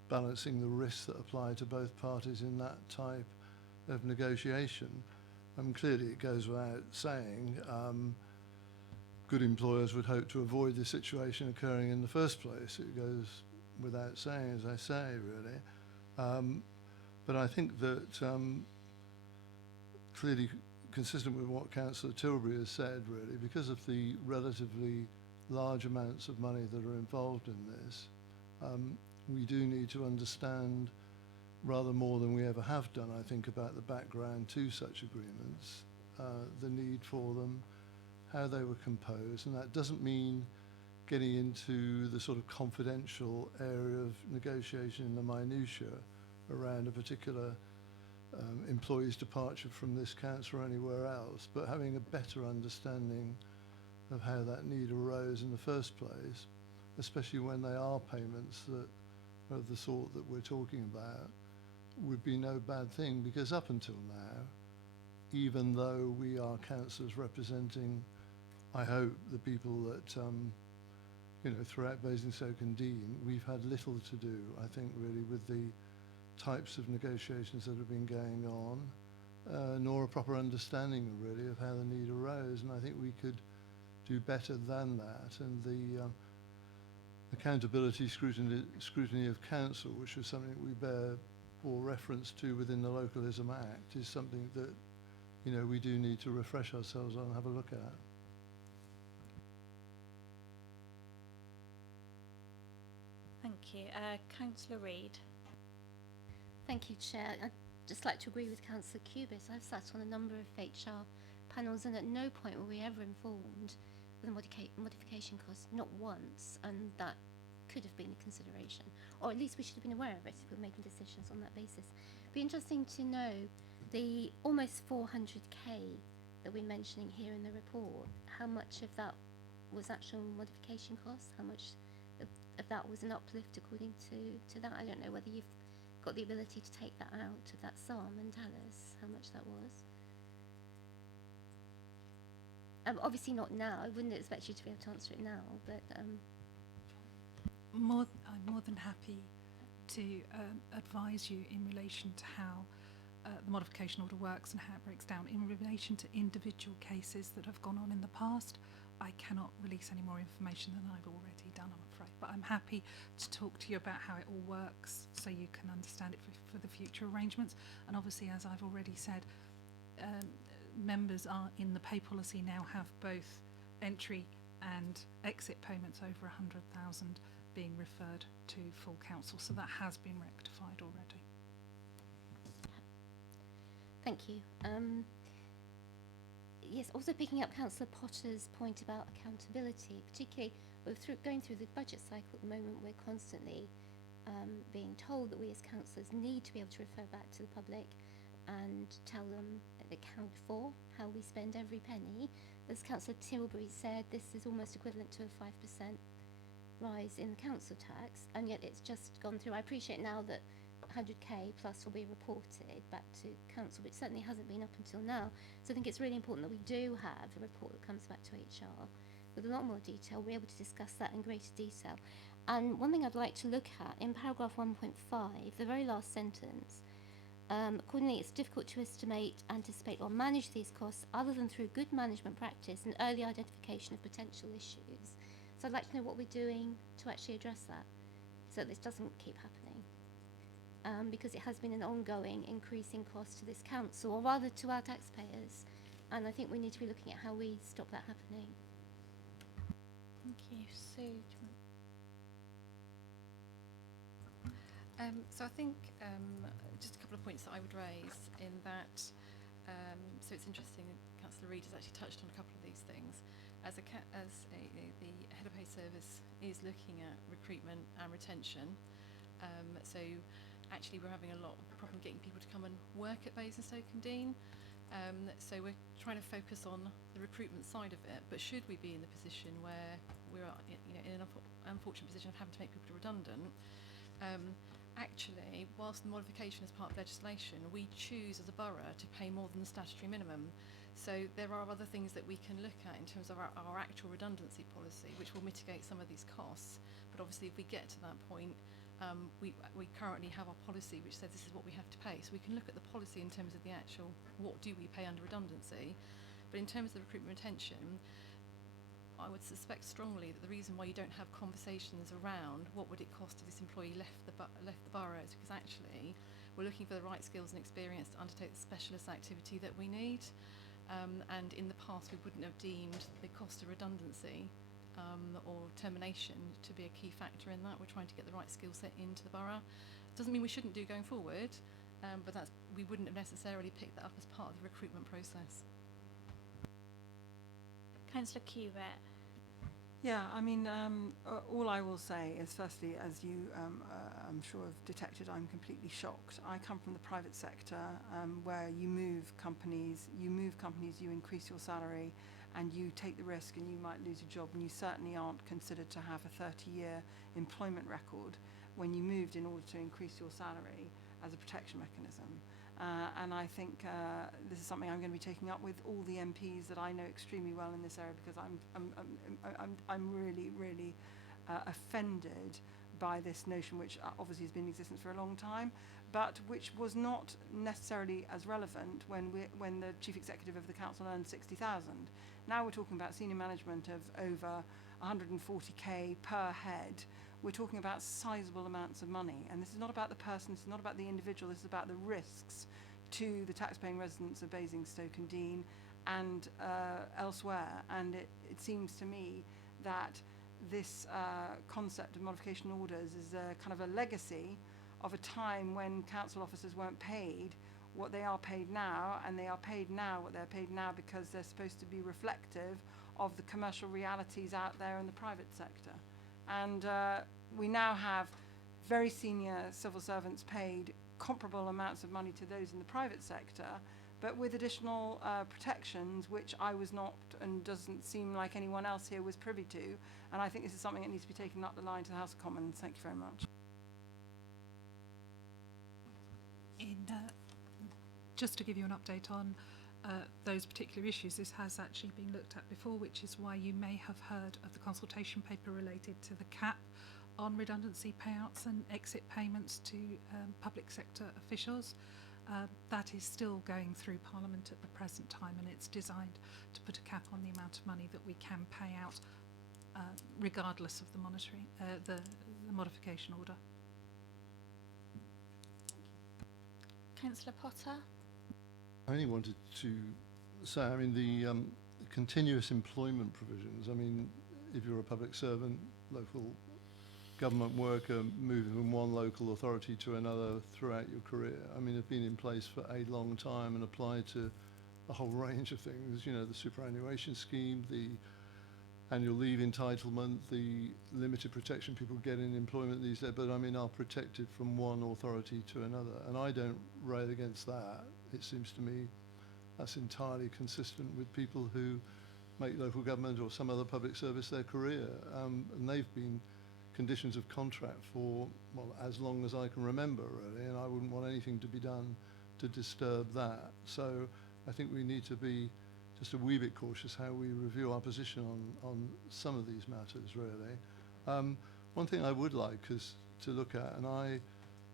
balancing the risks that apply to both parties in that type of negotiation. Clearly it goes without saying, good employers would hope to avoid this situation occurring in the first place. It goes without saying, as I say, really. But I think that clearly consistent with what Councillor Tilbury has said, really, because of the relatively large amounts of money that are involved in this, we do need to understand rather more than we ever have done, I think, about the background to such agreements, the need for them, how they were composed, and that doesn't mean getting into the sort of confidential area of negotiation in the minutiae around a particular employee's departure from this council or anywhere else, but having a better understanding of how that need arose in the first place, especially when they are payments that of the sort that we're talking about, would be no bad thing, because up until now, even though we are councillors representing, I hope, the people that, you know, throughout Basingstoke and Deane, we've had little to do, I think, really, with the types of negotiations that have been going on, nor a proper understanding, really, of how the need arose. And I think we could do better than that. And the accountability scrutiny of council, which is something we bear all reference to within the Localism Act, is something that, you know, we do need to refresh ourselves on and have a look at. Thank you. Councillor Reid. Thank you, Chair. I'd just like to agree with Councillor Cubis. I've sat on a number of HR panels, and at no point were we ever informed of the modification costs, not once, and that could have been a consideration, or at least we should have been aware of it if we were making decisions on that basis. It'd be interesting to know the almost 400k that we're mentioning here in the report, how much of that was actual modification costs, how much of that was an uplift according to that. I don't know whether you've got the ability to take that out of that sum and tell us how much that was. Obviously not now. I wouldn't expect you to be able to answer it now, but I'm more than happy to advise you in relation to how the modification order works and how it breaks down. In relation to individual cases that have gone on in the past, I cannot release any more information than I've already done, I'm afraid. But I'm happy to talk to you about how it all works so you can understand it for the future arrangements. And obviously, as I've already said, members are in the pay policy now have both entry and exit payments over 100,000 being referred to full council. So that has been rectified already. thank you. Yes, also picking up Councillor Potter's point about accountability, particularly going through the budget cycle at the moment, we're constantly being told that we as councillors need to be able to refer back to the public and tell them and account for how we spend every penny. As Councillor Tilbury said, this is almost equivalent to a 5% rise in the council tax, and yet it's just gone through. I appreciate now that 100k plus will be reported back to council, which certainly hasn't been up until now. So I think it's really important that we do have a report that comes back to HR with a lot more detail. We're able to discuss that in greater detail. And one thing I'd like to look at in paragraph 1.5, the very last sentence, accordingly it's difficult to estimate, anticipate or manage these costs other than through good management practice and early identification of potential issues. So I'd like to know what we're doing to actually address that so this doesn't keep happening. Because it has been an ongoing increasing cost to this council, or rather to our taxpayers, and I think we need to be looking at how we stop that happening. Thank you. Sue, do you want- So I think just a couple of points that I would raise in that, so it's interesting, Councillor Reid has actually touched on a couple of these things. The Head of Pay Service is looking at recruitment and retention. So actually we're having a lot of problem getting people to come and work at Basingstoke and Dean. So we're trying to focus on the recruitment side of it, but should we be in the position where we're in an unfortunate position of having to make people redundant, actually, whilst the modification is part of legislation, we choose as a borough to pay more than the statutory minimum. So there are other things that we can look at in terms of our actual redundancy policy, which will mitigate some of these costs. But obviously, if we get to that point, we currently have our policy which says this is what we have to pay. So we can look at the policy in terms of the actual what do we pay under redundancy. But in terms of the recruitment retention, I would suspect strongly that the reason why you don't have conversations around what would it cost if this employee left the borough is because actually we're looking for the right skills and experience to undertake the specialist activity that we need. And in the past we wouldn't have deemed the cost of redundancy or termination to be a key factor in that. We're trying to get the right skill set into the borough. Doesn't mean we shouldn't do going forward, but we wouldn't have necessarily picked that up as part of the recruitment process. Councillor Cubitt. Yeah, I mean, all I will say is, firstly, as you, I'm sure have detected, I'm completely shocked. I come from the private sector, where you move companies, you increase your salary, and you take the risk, and you might lose your job, and you certainly aren't considered to have a 30-year employment record when you moved in order to increase your salary as a protection mechanism. And I think this is something I'm going to be taking up with all the MPs that I know extremely well in this area, because I'm really, really offended by this notion, which obviously has been in existence for a long time, but which was not necessarily as relevant when the chief executive of the council earned 60,000. Now we're talking about senior management of over 140k per head. We're talking about sizable amounts of money, and this is not about the person, this is not about the individual, this is about the risks to the taxpaying residents of Basingstoke and Dean and elsewhere. And it seems to me that this concept of modification orders is a kind of a legacy of a time when council officers weren't paid what they are paid now, and they are paid now what they're paid now because they're supposed to be reflective of the commercial realities out there in the private sector. And we now have very senior civil servants paid comparable amounts of money to those in the private sector, but with additional protections, which I was not, and doesn't seem like anyone else here was privy to. And I think this is something that needs to be taken up the line to the House of Commons. Thank you very much. Just to give you an update on those particular issues, this has actually been looked at before, which is why you may have heard of the consultation paper related to the cap on redundancy payouts and exit payments to public sector officials. That is still going through Parliament at the present time, and it's designed to put a cap on the amount of money that we can pay out regardless of the monetary, the modification order. Councillor Potter. I only wanted to say, I mean, the continuous employment provisions, I mean, if you're a public servant, local government worker, moving from one local authority to another throughout your career, I mean, have been in place for a long time and apply to a whole range of things, you know, the superannuation scheme, the annual leave entitlement, the limited protection people get in employment these days, but I mean, are protected from one authority to another. And I don't rail against that. It seems to me that's entirely consistent with people who make local government or some other public service their career. And they've been conditions of contract for, well, as long as I can remember, really, and I wouldn't want anything to be done to disturb that. So I think we need to be just a wee bit cautious how we review our position on some of these matters, really. One thing I would like is to look at, and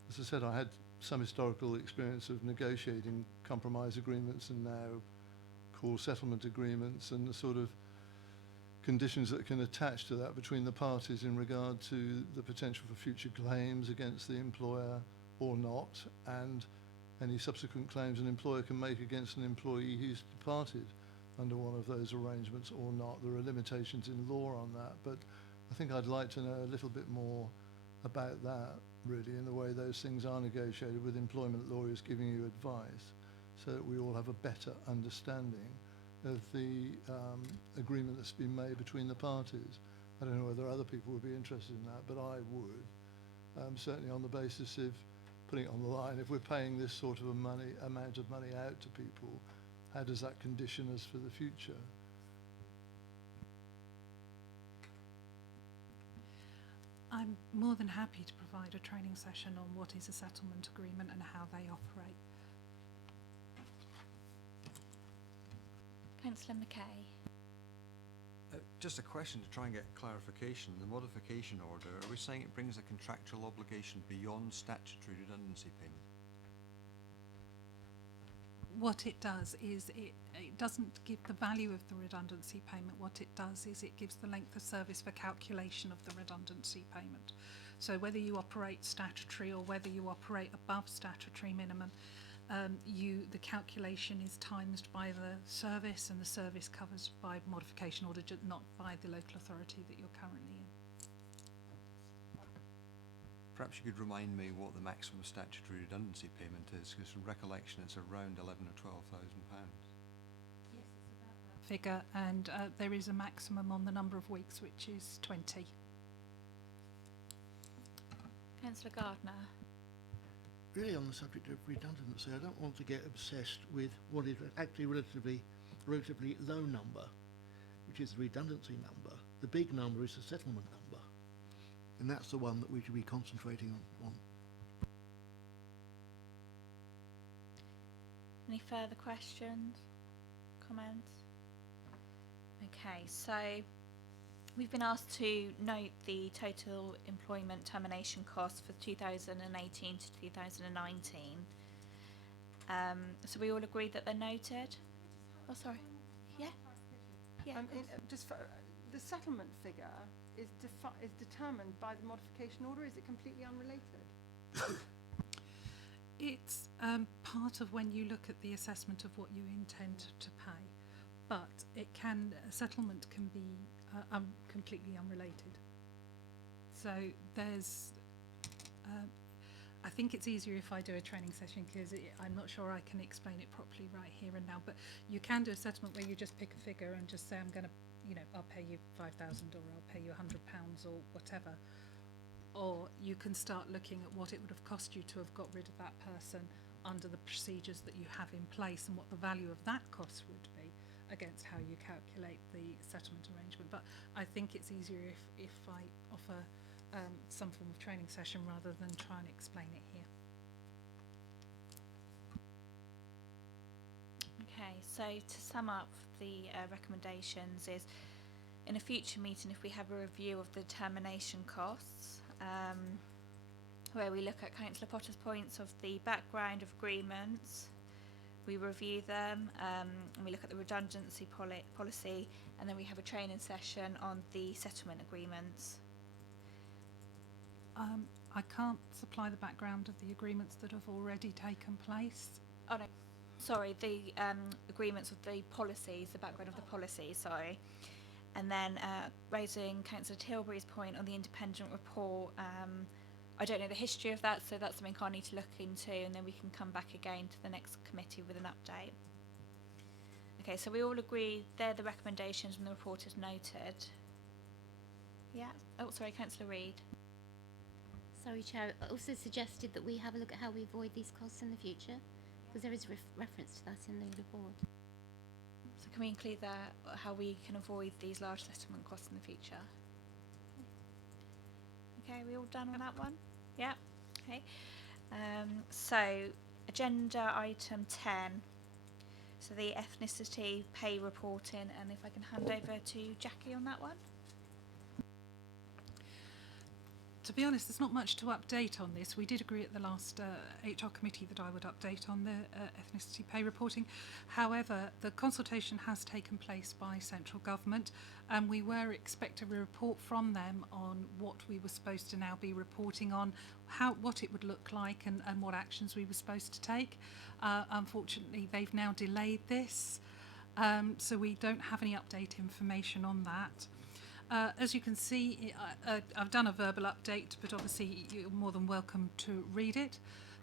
as I said, I had some historical experience of negotiating compromise agreements and now core settlement agreements, and the sort of conditions that can attach to that between the parties in regard to the potential for future claims against the employer or not, and any subsequent claims an employer can make against an employee who's departed under one of those arrangements or not. There are limitations in law on that, but I think I'd like to know a little bit more about that, really, in the way those things are negotiated, with employment lawyers giving you advice, so that we all have a better understanding of the agreement that's been made between the parties. I don't know whether other people would be interested in that, but I would, certainly on the basis of putting it on the line. If we're paying this sort of amount of money out to people, how does that condition us for the future? I'm more than happy to provide a training session on what is a settlement agreement and how they operate. Councillor Mackay. Just a question to try and get clarification. The modification order, are we saying it brings a contractual obligation beyond statutory redundancy payment? What it does is it doesn't give the value of the redundancy payment. What it does is it gives the length of service for calculation of the redundancy payment. So whether you operate statutory or whether you operate above statutory minimum, the calculation is timed by the service, and the service covers by modification order, not by the local authority that you're currently in. Perhaps you could remind me what the maximum statutory redundancy payment is, because from recollection it's around 11 or 12,000 pounds. Yes, it's about that figure, and there is a maximum on the number of weeks, which is 20. Councillor Gardner. Really, on the subject of redundancy, I don't want to get obsessed with what is actually a relatively low number, which is the redundancy number. The big number is the settlement number, and that's the one that we should be concentrating on. Any further questions, comments? Okay, so we've been asked to note the total employment termination costs for 2018 to 2019. So we all agree that they're noted? Oh, sorry. Yeah. Yeah. Just for, the settlement figure is determined by the modification order. Is it completely unrelated? It's part of when you look at the assessment of what you intend to pay, but a settlement can be completely unrelated. So there's, I think it's easier if I do a training session, because I'm not sure I can explain it properly right here and now, but you can do a settlement where you just pick a figure and just say, I'm going to, I'll pay you 5,000 or I'll pay you £100 or whatever. Or you can start looking at what it would have cost you to have got rid of that person under the procedures that you have in place, and what the value of that cost would be against how you calculate the settlement arrangement. But I think it's easier if I offer some form of training session rather than try and explain it here. Okay, so to sum up, the recommendations is, in a future meeting, if we have a review of the termination costs, where we look at Councillor Potter's points of the background of agreements, we review them, and we look at the redundancy policy, and then we have a training session on the settlement agreements. I can't supply the background of the agreements that have already taken place. Oh no, sorry, the agreements of the policies, the background of the policies, sorry. And then raising Councillor Tilbury's point on the independent report, I don't know the history of that, so that's something I need to look into, and then we can come back again to the next committee with an update. Okay, so we all agree they're the recommendations and the report is noted. Yeah. Oh, sorry, Councillor Reid. Sorry, Chair. I also suggested that we have a look at how we avoid these costs in the future, because there is reference to that in the report. So can we include that, how we can avoid these large settlement costs in the future? Okay, are we all done on that one? Yeah. Okay. So agenda item 10. So the ethnicity pay reporting, and if I can hand over to Jackie on that one. To be honest, there's not much to update on this. We did agree at the last HR committee that I would update on the ethnicity pay reporting. However, the consultation has taken place by central government, and we were expecting a report from them on what we were supposed to now be reporting on, what it would look like, and what actions we were supposed to take. Unfortunately, they've now delayed this, so we don't have any update information on that. As you can see, I've done a verbal update, but obviously you're more than welcome to read it.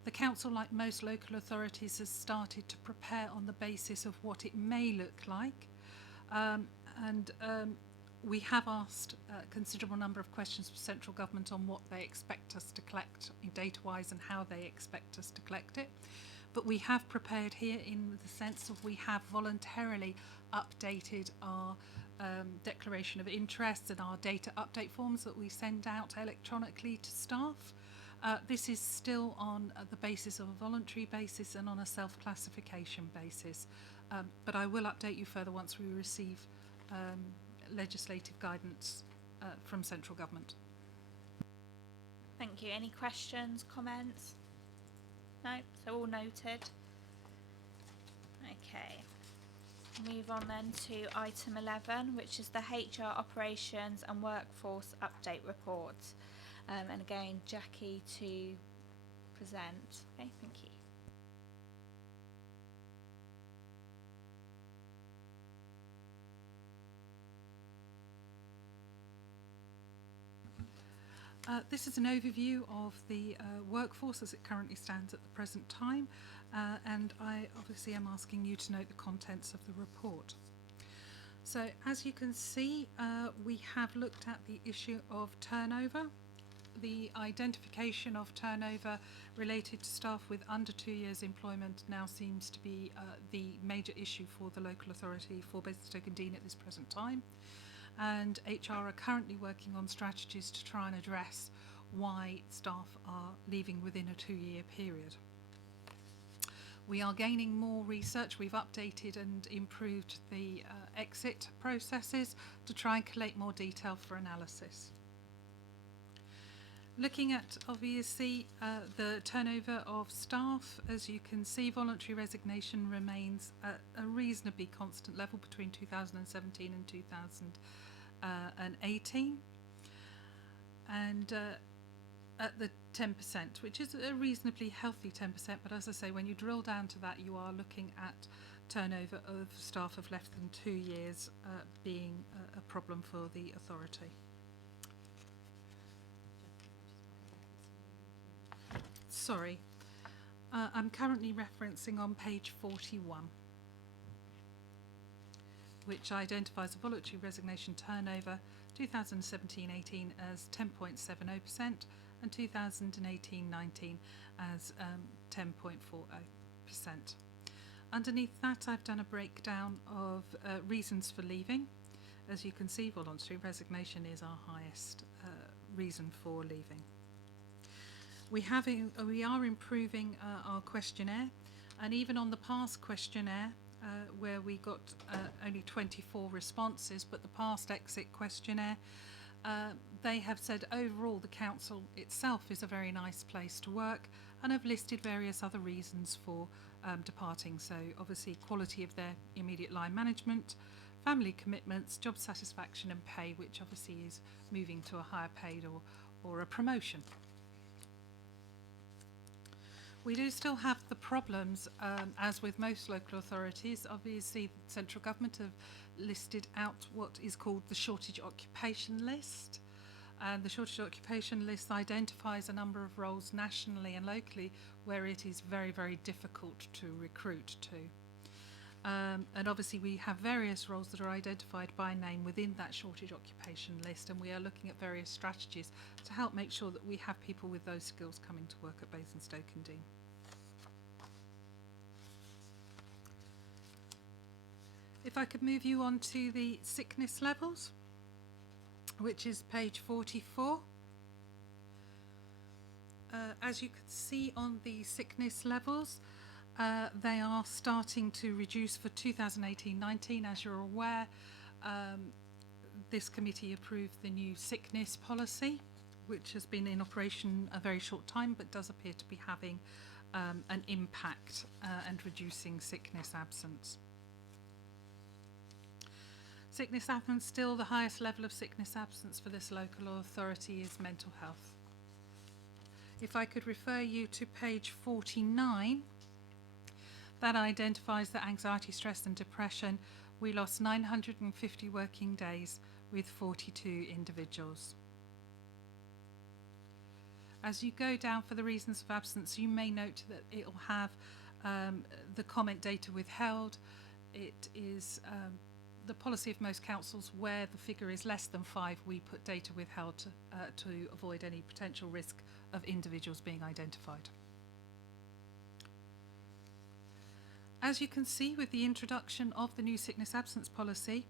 The council, like most local authorities, has started to prepare on the basis of what it may look like. We have asked a considerable number of questions from central government on what they expect us to collect data-wise and how they expect us to collect it. But we have prepared here in the sense of we have voluntarily updated our declaration of interest and our data update forms that we send out electronically to staff. This is still on the basis of a voluntary basis and on a self-classification basis. But I will update you further once we receive legislative guidance from central government. Thank you. Any questions, comments? No? So all noted. Okay. Move on then to item 11, which is the HR Operations and Workforce Update Report. And again, Jackie to present. Okay, thank you. This is an overview of the workforce as it currently stands at the present time, and I obviously am asking you to note the contents of the report. So as you can see, we have looked at the issue of turnover. The identification of turnover related to staff with under 2 years employment now seems to be the major issue for the local authority for Basingstoke and Deane at this present time. And HR are currently working on strategies to try and address why staff are leaving within a 2-year period. We are gaining more research. We've updated and improved the exit processes to try and collate more detail for analysis. Looking at obviously the turnover of staff, as you can see, voluntary resignation remains at a reasonably constant level between 2017 and 2018, and at the 10%, which is a reasonably healthy 10%, but as I say, when you drill down to that, you are looking at turnover of staff of less than 2 years being a problem for the authority. Sorry, I'm currently referencing on page 41, which identifies a voluntary resignation turnover 2017-18 as 10.70% and 2018-19 as 10.40%. Underneath that, I've done a breakdown of reasons for leaving. As you can see, voluntary resignation is our highest reason for leaving. We are improving our questionnaire, and even on the past questionnaire, where we got only 24 responses, but the past exit questionnaire, they have said overall the council itself is a very nice place to work, and have listed various other reasons for departing. So obviously quality of their immediate line management, family commitments, job satisfaction and pay, which obviously is moving to a higher paid or a promotion. We do still have the problems, as with most local authorities. Obviously, central government have listed out what is called the shortage occupation list. And the shortage occupation list identifies a number of roles nationally and locally where it is very, very difficult to recruit to. And obviously we have various roles that are identified by name within that shortage occupation list, and we are looking at various strategies to help make sure that we have people with those skills coming to work at Basingstoke and Deane. If I could move you on to the sickness levels, which is page 44. As you can see on the sickness levels, they are starting to reduce for 2018-19. As you're aware, this committee approved the new sickness policy, which has been in operation a very short time, but does appear to be having an impact and reducing sickness absence. Sickness absence, still the highest level of sickness absence for this local authority is mental health. If I could refer you to page 49, that identifies that anxiety, stress and depression, we lost 950 working days with 42 individuals. As you go down for the reasons of absence, you may note that it will have the comment data withheld. It is the policy of most councils where the figure is less than 5, we put data withheld to avoid any potential risk of individuals being identified. As you can see with the introduction of the new sickness absence policy,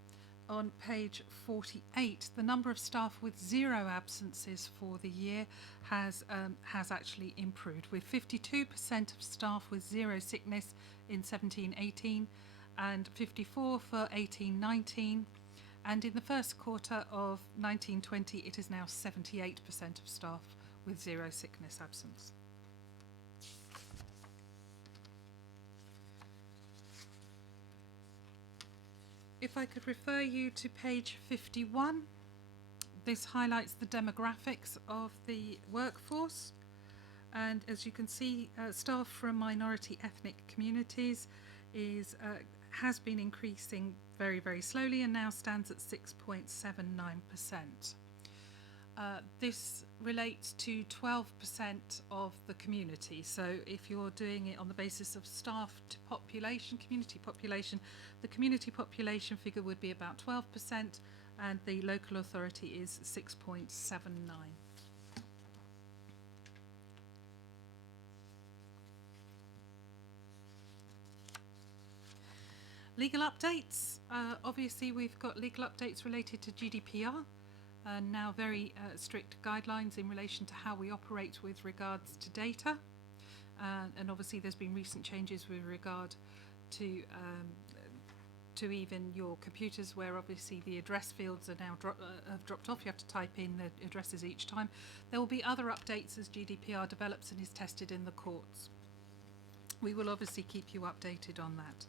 on page 48, the number of staff with 0 absences for the year has actually improved, with 52% of staff with 0 sickness in 17-18 and 54 for 18-19. And in the first quarter of 19-20, it is now 78% of staff with 0 sickness absence. If I could refer you to page 51, this highlights the demographics of the workforce. And as you can see, staff from minority ethnic communities has been increasing very, very slowly and now stands at 6.79%. This relates to 12% of the community. So if you're doing it on the basis of staff to population, community population, the community population figure would be about 12% and the local authority is 6.79. Legal updates. Obviously we've got legal updates related to GDPR. Now very strict guidelines in relation to how we operate with regards to data. And obviously there's been recent changes with regard to even your computers, where obviously the address fields are now have dropped off. You have to type in the addresses each time. There will be other updates as GDPR develops and is tested in the courts. We will obviously keep you updated on that.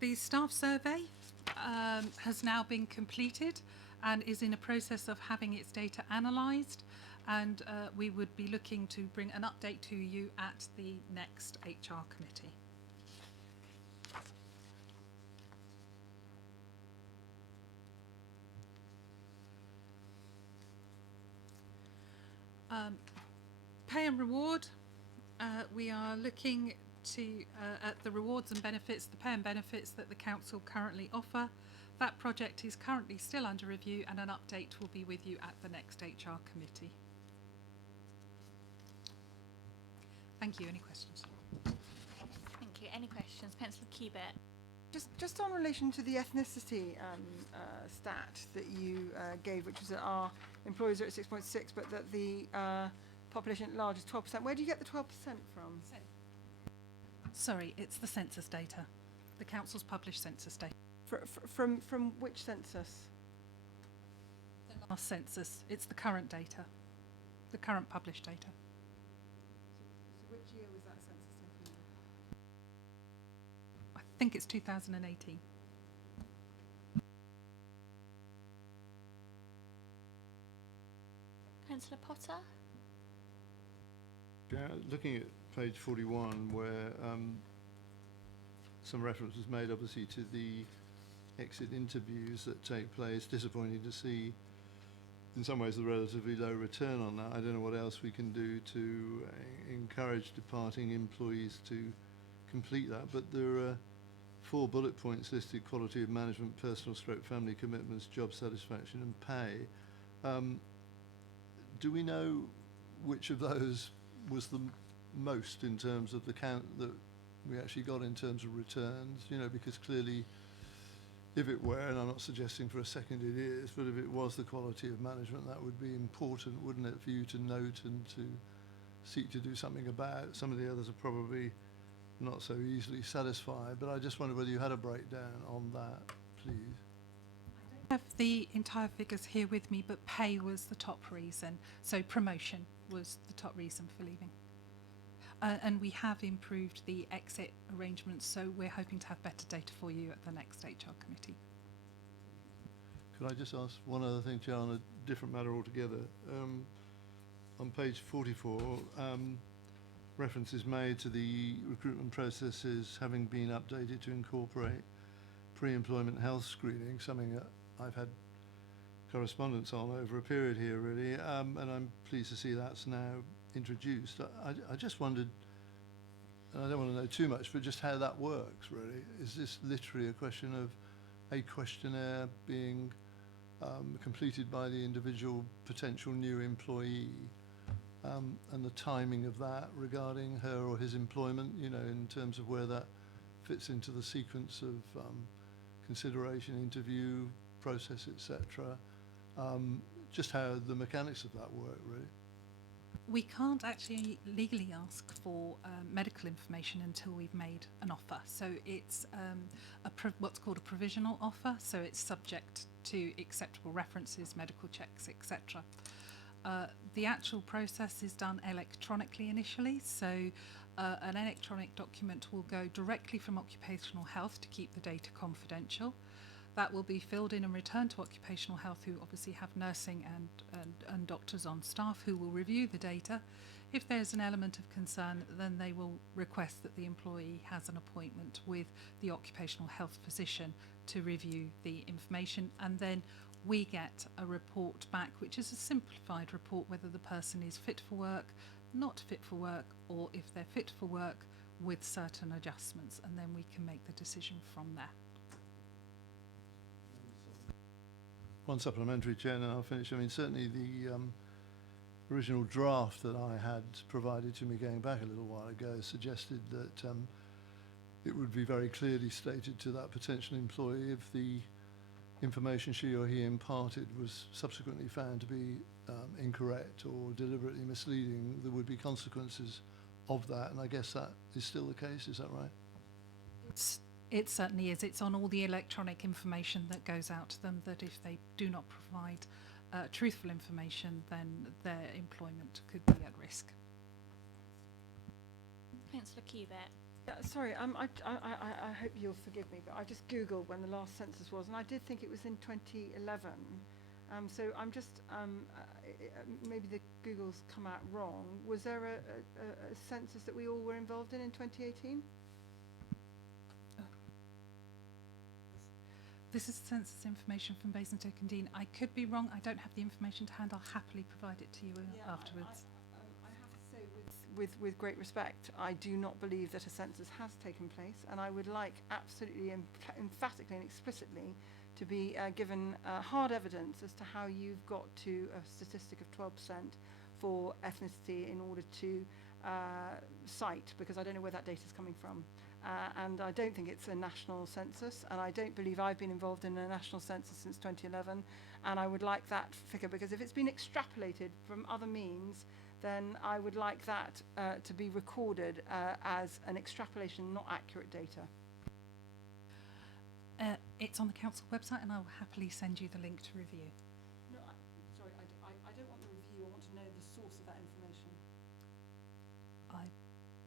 The staff survey has now been completed and is in a process of having its data analysed, and we would be looking to bring an update to you at the next HR committee. Pay and reward. We are looking to at the rewards and benefits, the pay and benefits that the council currently offer. That project is currently still under review and an update will be with you at the next HR committee. Thank you. Any questions? Thank you. Any questions? Councillor Cubitt. Just on relation to the ethnicity stat that you gave, which was that our employees are at 6.6, but that the population at large is 12%. Where do you get the 12% from? Sorry, it's the census data. The council's published census data. From which census? The last census. It's the current data. The current published data. So which year was that census taken? I think it's 2018. Councillor Potter. Yeah, looking at page 41, where some reference was made obviously to the exit interviews that take place. Disappointing to see in some ways the relatively low return on that. I don't know what else we can do to encourage departing employees to complete that, but there are 4 bullet points listed: quality of management, personal / family commitments, job satisfaction and pay. Do we know which of those was the most in terms of the count that we actually got in terms of returns? You know, because clearly if it were, and I'm not suggesting for a second it is, but if it was the quality of management, that would be important, wouldn't it, for you to note and to seek to do something about. Some of the others are probably not so easily satisfied, but I just wonder whether you had a breakdown on that, please. I have the entire figures here with me, but pay was the top reason. So promotion was the top reason for leaving. And we have improved the exit arrangements, so we're hoping to have better data for you at the next HR committee. Could I just ask one other thing, Chair, on a different matter altogether? On page 44, reference is made to the recruitment processes having been updated to incorporate pre-employment health screening, something that I've had correspondence on over a period here, really, and I'm pleased to see that's now introduced. I just wondered, and I don't want to know too much, but just how that works, really. Is this literally a question of a questionnaire being completed by the individual potential new employee, and the timing of that regarding her or his employment, you know, in terms of where that fits into the sequence of consideration, interview, process, etc. Just how the mechanics of that work, really. We can't actually legally ask for medical information until we've made an offer. So it's what's called a provisional offer. So it's subject to acceptable references, medical checks, etc. The actual process is done electronically initially. So an electronic document will go directly from occupational health to keep the data confidential. That will be filled in and returned to occupational health, who obviously have nursing and doctors on staff who will review the data. If there's an element of concern, then they will request that the employee has an appointment with the occupational health physician to review the information, and then we get a report back, which is a simplified report, whether the person is fit for work, not fit for work, or if they're fit for work with certain adjustments, and then we can make the decision from there. One supplementary, Chair, and I'll finish. I mean, certainly the original draft that I had provided to me going back a little while ago suggested that it would be very clearly stated to that potential employee, if the information she or he imparted was subsequently found to be incorrect or deliberately misleading, there would be consequences of that. And I guess that is still the case. Is that right? It certainly is. It's on all the electronic information that goes out to them, that if they do not provide truthful information, then their employment could be at risk. Councillor Cubitt. Yeah, sorry, I hope you'll forgive me, but I just Googled when the last census was, and I did think it was in 2011. So I'm just, maybe the Google's come out wrong. Was there a census that we all were involved in 2018? This is census information from Basingstoke and Dean. I could be wrong. I don't have the information to hand. I'll happily provide it to you afterwards. I have to say, with great respect, I do not believe that a census has taken place, and I would like absolutely emphatically and explicitly to be given hard evidence as to how you've got to a statistic of 12% for ethnicity in order to cite, because I don't know where that data is coming from. And I don't think it's a national census, and I don't believe I've been involved in a national census since 2011, and I would like that figure, because if it's been extrapolated from other means, then I would like that to be recorded as an extrapolation, not accurate data. It's on the council website, and I will happily send you the link to review. No, sorry, I don't want the review. I want to know the source of that information. I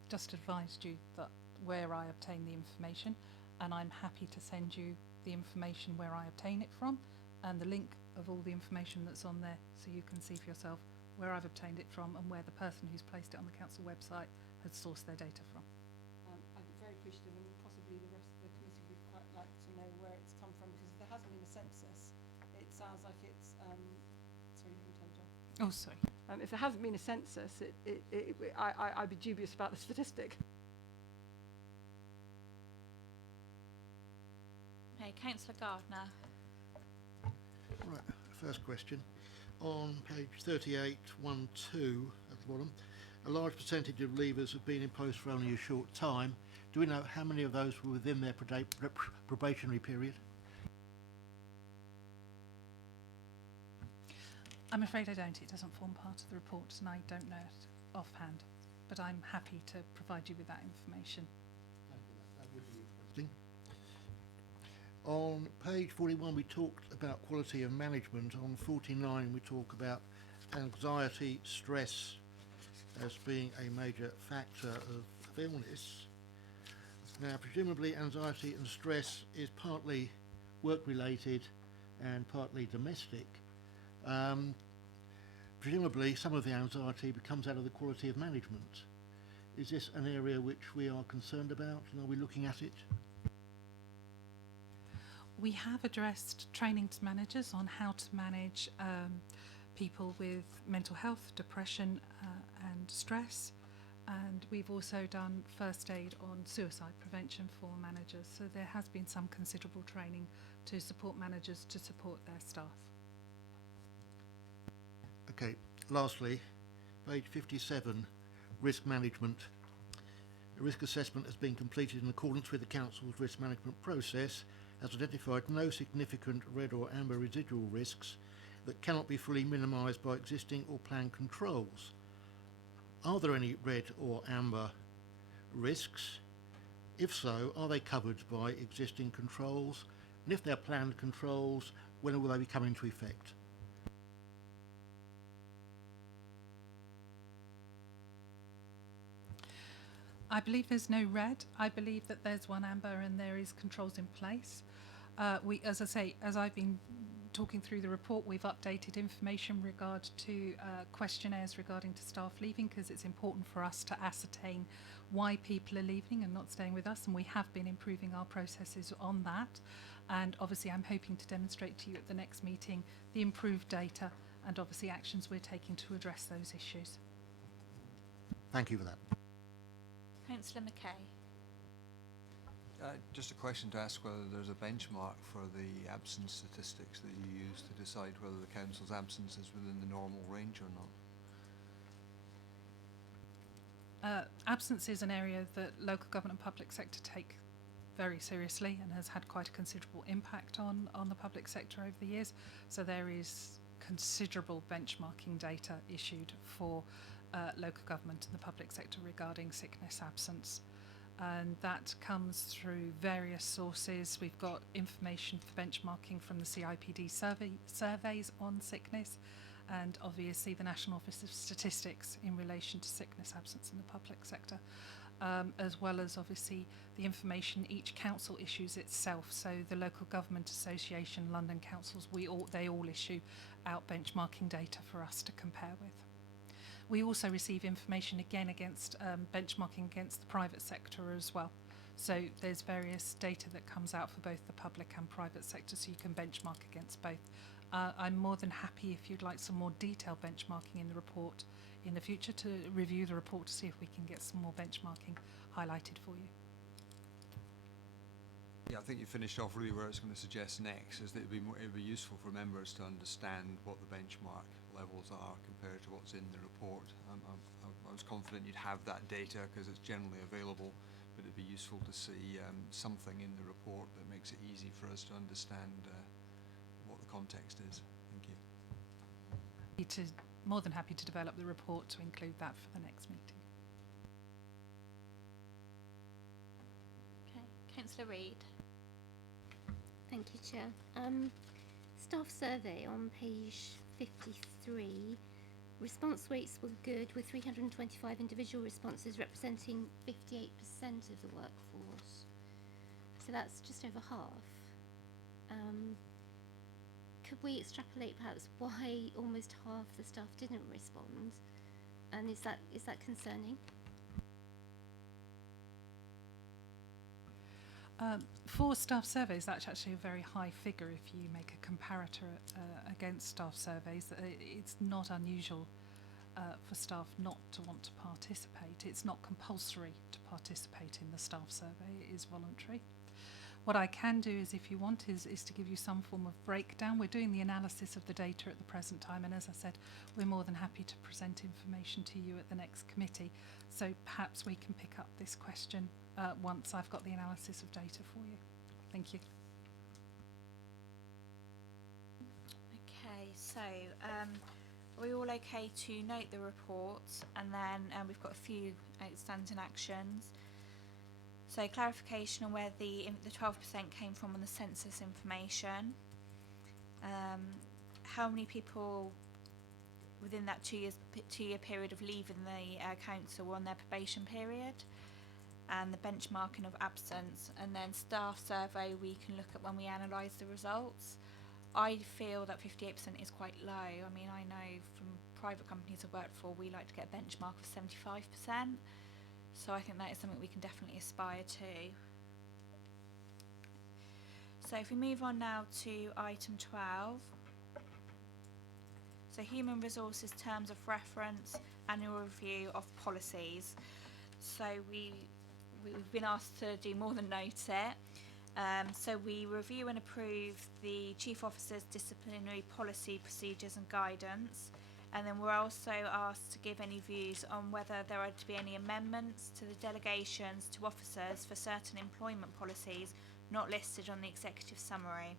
just advised you that where I obtain the information, and I'm happy to send you the information where I obtain it from, and the link of all the information that's on there, so you can see for yourself where I've obtained it from and where the person who's placed it on the council website has sourced their data from. I'd be very appreciative, and possibly the rest of the committee would quite like to know where it's come from, because if there hasn't been a census, it sounds like it's sorry, you can tell John. Oh, sorry. If there hasn't been a census, I'd be dubious about the statistic. Okay, Councillor Gardner. Right, first question. On page 38, 1.2 at the bottom, a large percentage of leavers have been in post for only a short time. Do we know how many of those were within their probationary period? I'm afraid I don't. It doesn't form part of the report, and I don't know it offhand, but I'm happy to provide you with that information. That would be interesting. On page 41 we talked about quality of management. On 49 we talk about anxiety, stress as being a major factor of illness. Now presumably anxiety and stress is partly work related and partly domestic. Presumably some of the anxiety comes out of the quality of management. Is this an area which we are concerned about, and are we looking at it? We have addressed training to managers on how to manage people with mental health, depression and stress. And we've also done first aid on suicide prevention for managers. So there has been some considerable training to support managers to support their staff. Okay, lastly, page 57, risk management. A risk assessment has been completed in accordance with the Council's risk management process, has identified no significant red or amber residual risks that cannot be fully minimised by existing or planned controls. Are there any red or amber risks? If so, are they covered by existing controls? And if they're planned controls, when will they be coming into effect? I believe there's no red. I believe that there's one amber and there is controls in place. As I say, as I've been talking through the report, we've updated information regard to questionnaires regarding to staff leaving, because it's important for us to ascertain why people are leaving and not staying with us, and we have been improving our processes on that. And obviously I'm hoping to demonstrate to you at the next meeting the improved data and obviously actions we're taking to address those issues. Thank you for that. Councillor McKay. Just a question to ask whether there's a benchmark for the absence statistics that you use to decide whether the council's absence is within the normal range or not. Absence is an area that local government and public sector take very seriously and has had quite a considerable impact on the public sector over the years. So there is considerable benchmarking data issued for local government and the public sector regarding sickness absence. And that comes through various sources. We've got information for benchmarking from the CIPD surveys on sickness, and obviously the National Office of Statistics in relation to sickness absence in the public sector, as well as obviously the information each council issues itself. So the Local Government Association, London councils, they all issue out benchmarking data for us to compare with. We also receive information again against benchmarking against the private sector as well. So there's various data that comes out for both the public and private sector, so you can benchmark against both. I'm more than happy if you'd like some more detailed benchmarking in the report in the future, to review the report to see if we can get some more benchmarking highlighted for you. Yeah, I think you finished off really where I was going to suggest next, is that it'd be useful for members to understand what the benchmark levels are compared to what's in the report. I was confident you'd have that data because it's generally available, but it'd be useful to see something in the report that makes it easy for us to understand what the context is. Thank you. More than happy to develop the report to include that for the next meeting. Okay, Councillor Reid. Thank you, Chair. Staff survey on page 53. Response rates were good, with 325 individual responses representing 58% of the workforce. So that's just over half. Could we extrapolate perhaps why almost half the staff didn't respond? And is that concerning? For staff surveys, that's actually a very high figure if you make a comparator against staff surveys. It's not unusual for staff not to want to participate. It's not compulsory to participate in the staff survey, it is voluntary. What I can do is, if you want, is to give you some form of breakdown. We're doing the analysis of the data at the present time, and as I said, we're more than happy to present information to you at the next committee. So perhaps we can pick up this question once I've got the analysis of data for you. Thank you. Okay, so are we all okay to note the report, and then we've got a few outstanding actions. So clarification on where the 12% came from on the census information. How many people within that 2 year period of leaving the council were on their probation period, and the benchmarking of absence, and then staff survey we can look at when we analyse the results. I feel that 58% is quite low. I mean, I know from private companies I've worked for, we like to get a benchmark of 75%. So I think that is something we can definitely aspire to. So if we move on now to item 12. So human resources terms of reference, annual review of policies. So we've been asked to do more than note it. So we review and approve the Chief Officer's disciplinary policy, procedures and guidance. And then we're also asked to give any views on whether there are to be any amendments to the delegations to officers for certain employment policies not listed on the executive summary.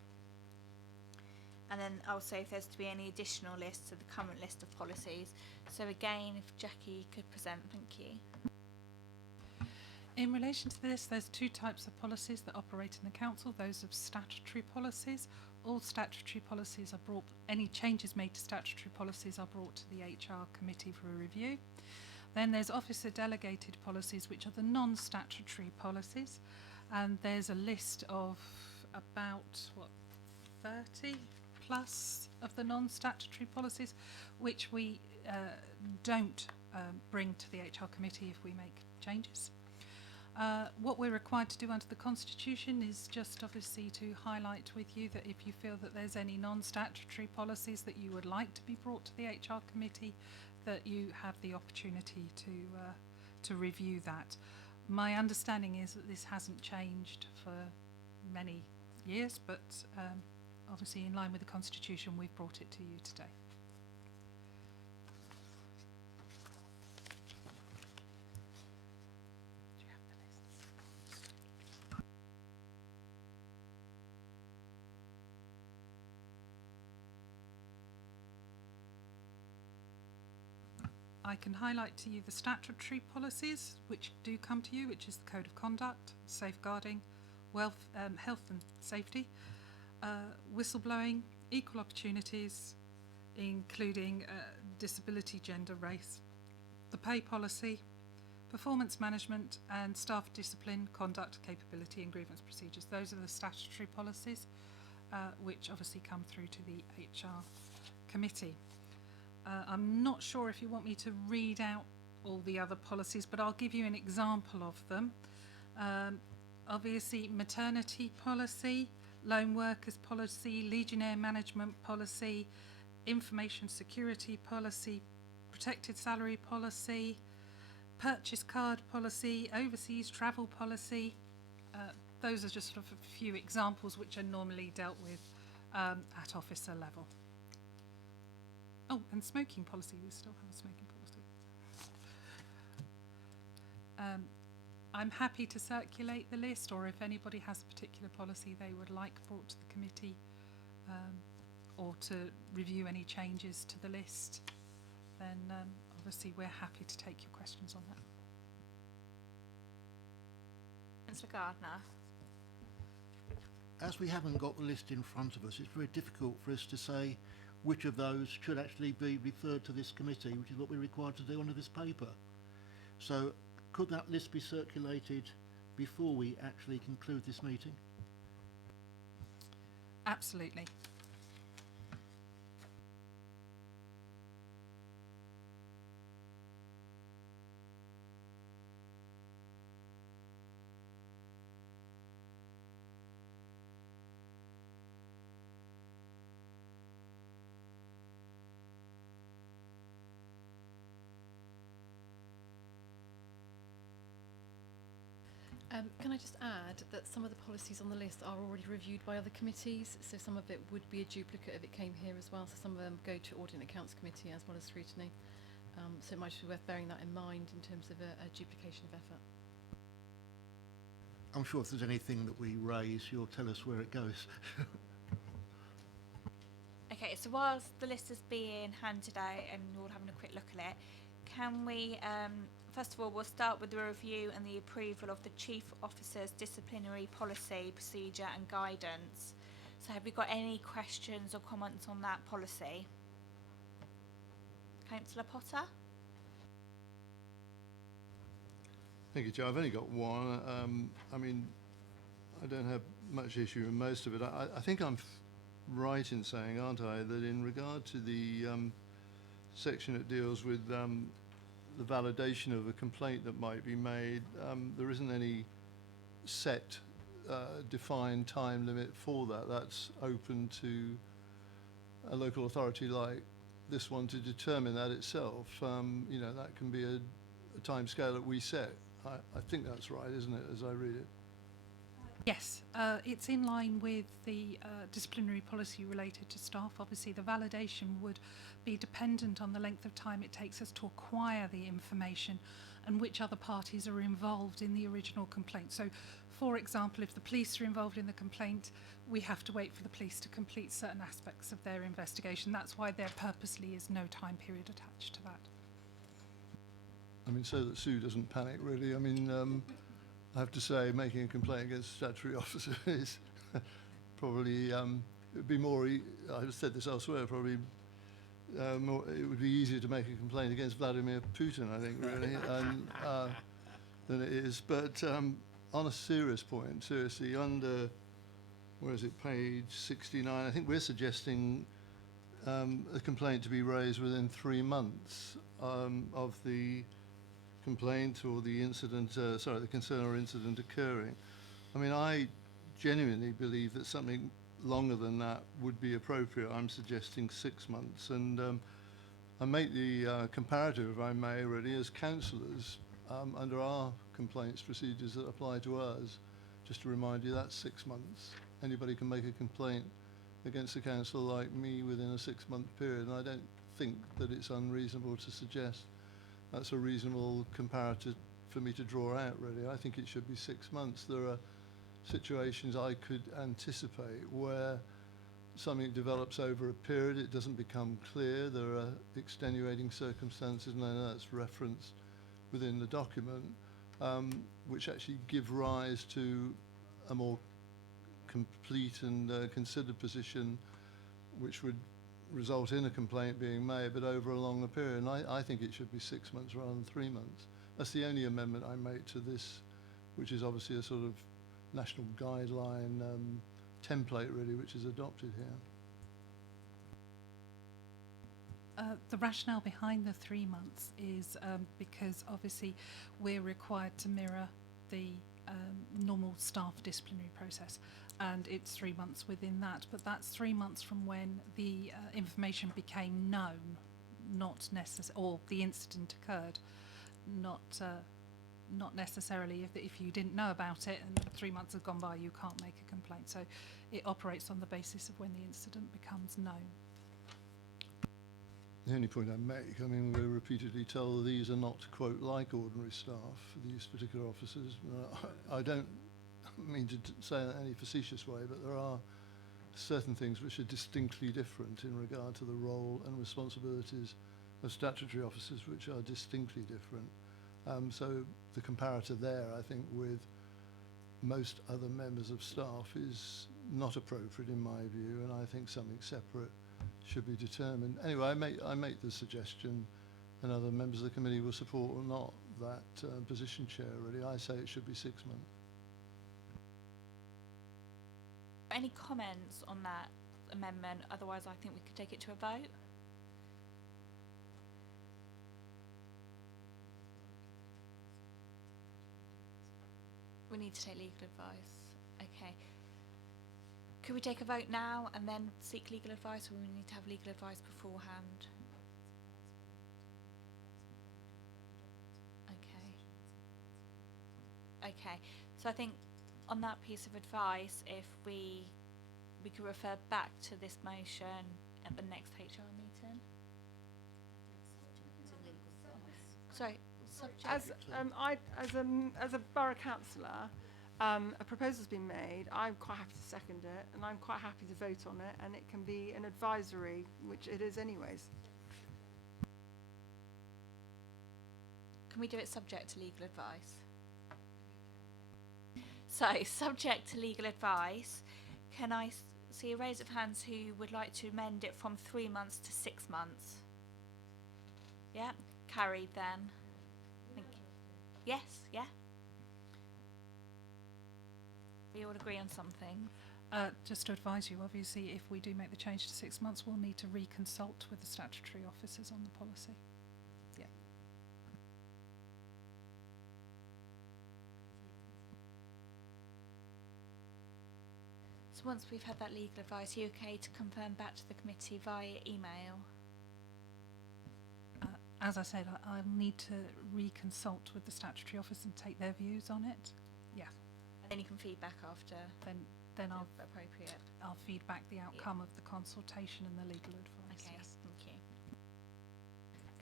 And then also if there's to be any additional lists to the current list of policies. So again, if Jackie could present, thank you. In relation to this, there's two types of policies that operate in the council. Those of statutory policies. All statutory policies are brought, any changes made to statutory policies are brought to the HR committee for a review. Then there's officer delegated policies, which are the non-statutory policies. And there's a list of about, 30 plus of the non-statutory policies, which we don't bring to the HR committee if we make changes. What we're required to do under the Constitution is just obviously to highlight with you that if you feel that there's any non-statutory policies that you would like to be brought to the HR committee, that you have the opportunity to review that. My understanding is that this hasn't changed for many years, but obviously in line with the Constitution we've brought it to you today. I can highlight to you the statutory policies which do come to you, which is the Code of Conduct, Safeguarding, Health and Safety, whistleblowing, equal opportunities, including disability, gender, race, the pay policy, performance management and staff discipline, conduct, capability and grievance procedures. Those are the statutory policies which obviously come through to the HR committee. I'm not sure if you want me to read out all the other policies, but I'll give you an example of them. Obviously, maternity policy, lone workers policy, legionnaire management policy, information security policy, protected salary policy, purchase card policy, overseas travel policy. Those are just sort of a few examples which are normally dealt with at officer level. Oh, and smoking policy, we still have a smoking policy. I'm happy to circulate the list, or if anybody has a particular policy they would like brought to the committee, or to review any changes to the list, then obviously we're happy to take your questions on that. Councillor Gardner. As we haven't got the list in front of us, it's very difficult for us to say which of those should actually be referred to this committee, which is what we're required to do under this paper. So could that list be circulated before we actually conclude this meeting? Absolutely. Can I just add that some of the policies on the list are already reviewed by other committees, so some of it would be a duplicate if it came here as well, so some of them go to Audit and Accounts Committee as well as scrutiny. So it might be worth bearing that in mind in terms of a duplication of effort. I'm sure if there's anything that we raise, you'll tell us where it goes. Okay, so whilst the list is being handed out and we're all having a quick look at it, can we, first of all, we'll start with the review and the approval of the Chief Officer's disciplinary policy, procedure and guidance. So have we got any questions or comments on that policy? Councillor Potter? Thank you, Joe. I've only got one. I mean, I don't have much issue with most of it. I think I'm right in saying, aren't I, that in regard to the section that deals with the validation of a complaint that might be made, there isn't any set defined time limit for that. That's open to a local authority like this one to determine that itself. You know, that can be a time scale that we set. I think that's right, isn't it, as I read it? Yes, it's in line with the disciplinary policy related to staff. Obviously, the validation would be dependent on the length of time it takes us to acquire the information and which other parties are involved in the original complaint. So, for example, if the police are involved in the complaint, we have to wait for the police to complete certain aspects of their investigation. That's why there purposely is no time period attached to that. I mean, so that Sue doesn't panic, really. I mean, I have to say, making a complaint against a statutory officer is probably, it would be more, I've said this elsewhere, probably more, it would be easier to make a complaint against Vladimir Putin, I think, really, than it is. But on a serious point, seriously, under, where is it, page 69, I think we're suggesting a complaint to be raised within 3 months of the complaint or the incident, the concern or incident occurring. I mean, I genuinely believe that something longer than that would be appropriate. I'm suggesting 6 months. And I make the comparative, if I may, really, as councillors, under our complaints procedures that apply to us, just to remind you, that's 6 months. Anybody can make a complaint against a council like me within a 6-month period, and I don't think that it's unreasonable to suggest that's a reasonable comparator for me to draw out, really. I think it should be 6 months. There are situations I could anticipate where something develops over a period, it doesn't become clear, there are extenuating circumstances, and I know that's referenced within the document, which actually give rise to a more complete and considered position, which would result in a complaint being made, but over a longer period. And I think it should be 6 months rather than 3 months. That's the only amendment I make to this, which is obviously a sort of national guideline template, really, which is adopted here. The rationale behind the 3 months is because obviously we're required to mirror the normal staff disciplinary process, and it's 3 months within that, but that's 3 months from when the information became known, not or the incident occurred, not necessarily if you didn't know about it and 3 months have gone by, you can't make a complaint. So it operates on the basis of when the incident becomes known. The only point I make, I mean, we're repeatedly told these are not, quote, like ordinary staff, these particular officers. I don't mean to say that in any facetious way, but there are certain things which are distinctly different in regard to the role and responsibilities of statutory officers, which are distinctly different. So the comparator there, I think, with most other members of staff is not appropriate in my view, and I think something separate should be determined. Anyway, I make the suggestion, and other members of the committee will support or not that position, Chair, really. I say it should be 6 months. Any comments on that amendment? Otherwise, I think we could take it to a vote. We need to take legal advice. Okay. Could we take a vote now and then seek legal advice, or we need to have legal advice beforehand? Okay. Okay. So I think on that piece of advice, if we could refer back to this motion at the next HR meeting. Sorry, subject. As a borough councillor, a proposal's been made. I'm quite happy to second it, and I'm quite happy to vote on it, and it can be an advisory, which it is anyways. Can we do it subject to legal advice? So, subject to legal advice, can I see a raise of hands who would like to amend it from 3 months to 6 months? Yeah, carried then. Thank you. Yes, yeah. We all agree on something. Just to advise you, obviously, if we do make the change to 6 months, we'll need to reconsult with the statutory officers on the policy. Yeah. So once we've had that legal advice, are you okay to confirm back to the committee via email? As I said, I'll need to reconsult with the statutory office and take their views on it. Yeah, And then you can feedback after then I'll appropriate. feedback the outcome of the consultation and the legal advice. Okay, Yes. thank you.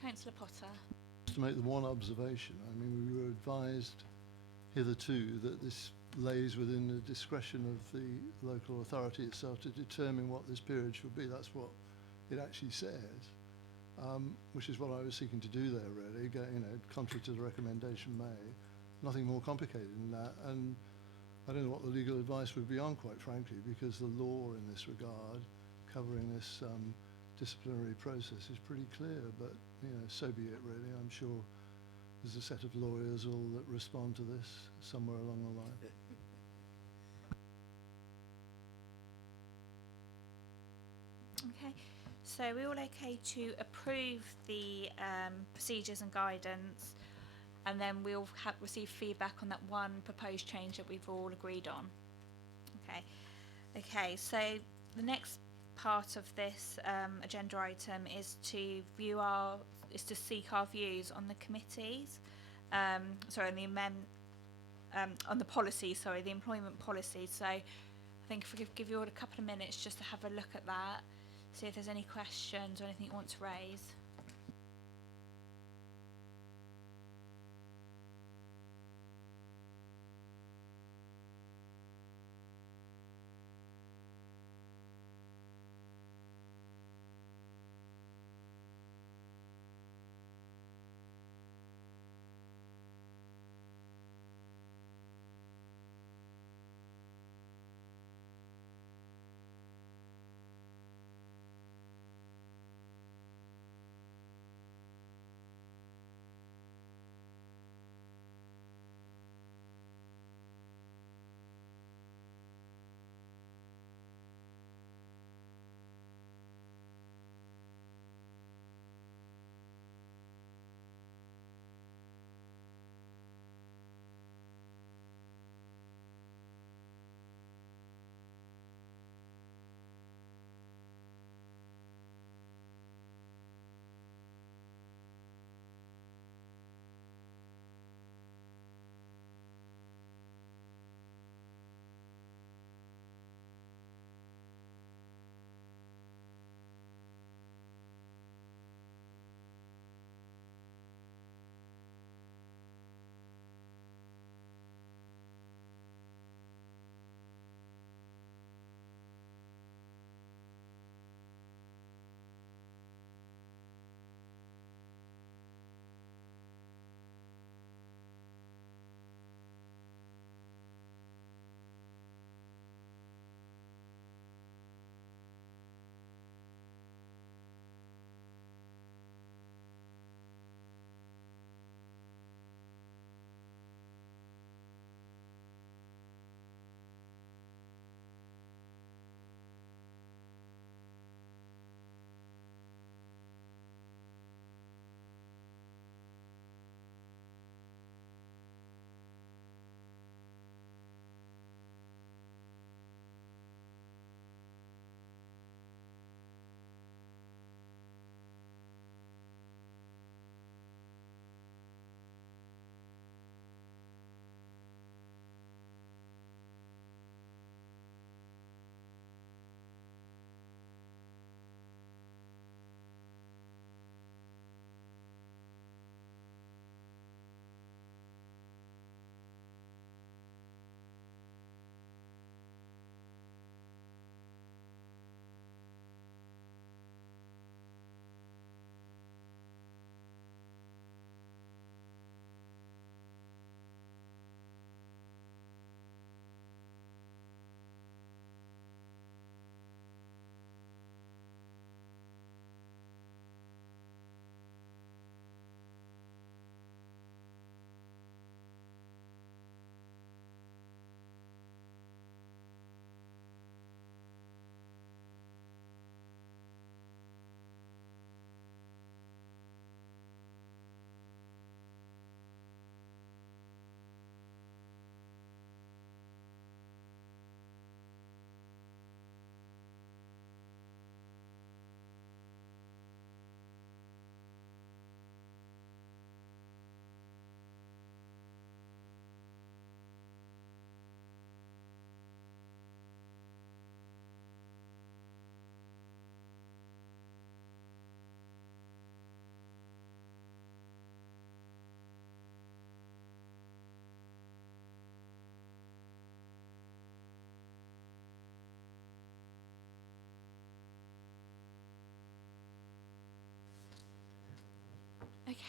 Councillor Potter. Just to make the one observation, I mean, we were advised hitherto that this lays within the discretion of the local authority itself to determine what this period should be. That's what it actually says, which is what I was seeking to do there, really, contrary to the recommendation made. Nothing more complicated than that. And I don't know what the legal advice would be on, quite frankly, because the law in this regard, covering this disciplinary process, is pretty clear. But, so be it, really. I'm sure there's a set of lawyers all that respond to this somewhere along the line. Okay, so we're all okay to approve the procedures and guidance, and then we'll receive feedback on that one proposed change that we've all agreed on. Okay, so the next part of this agenda item is to seek our views on the committees, on the policy, the employment policy. So I think if we could give you all a couple of minutes just to have a look at that, see if there's any questions or anything you want to raise.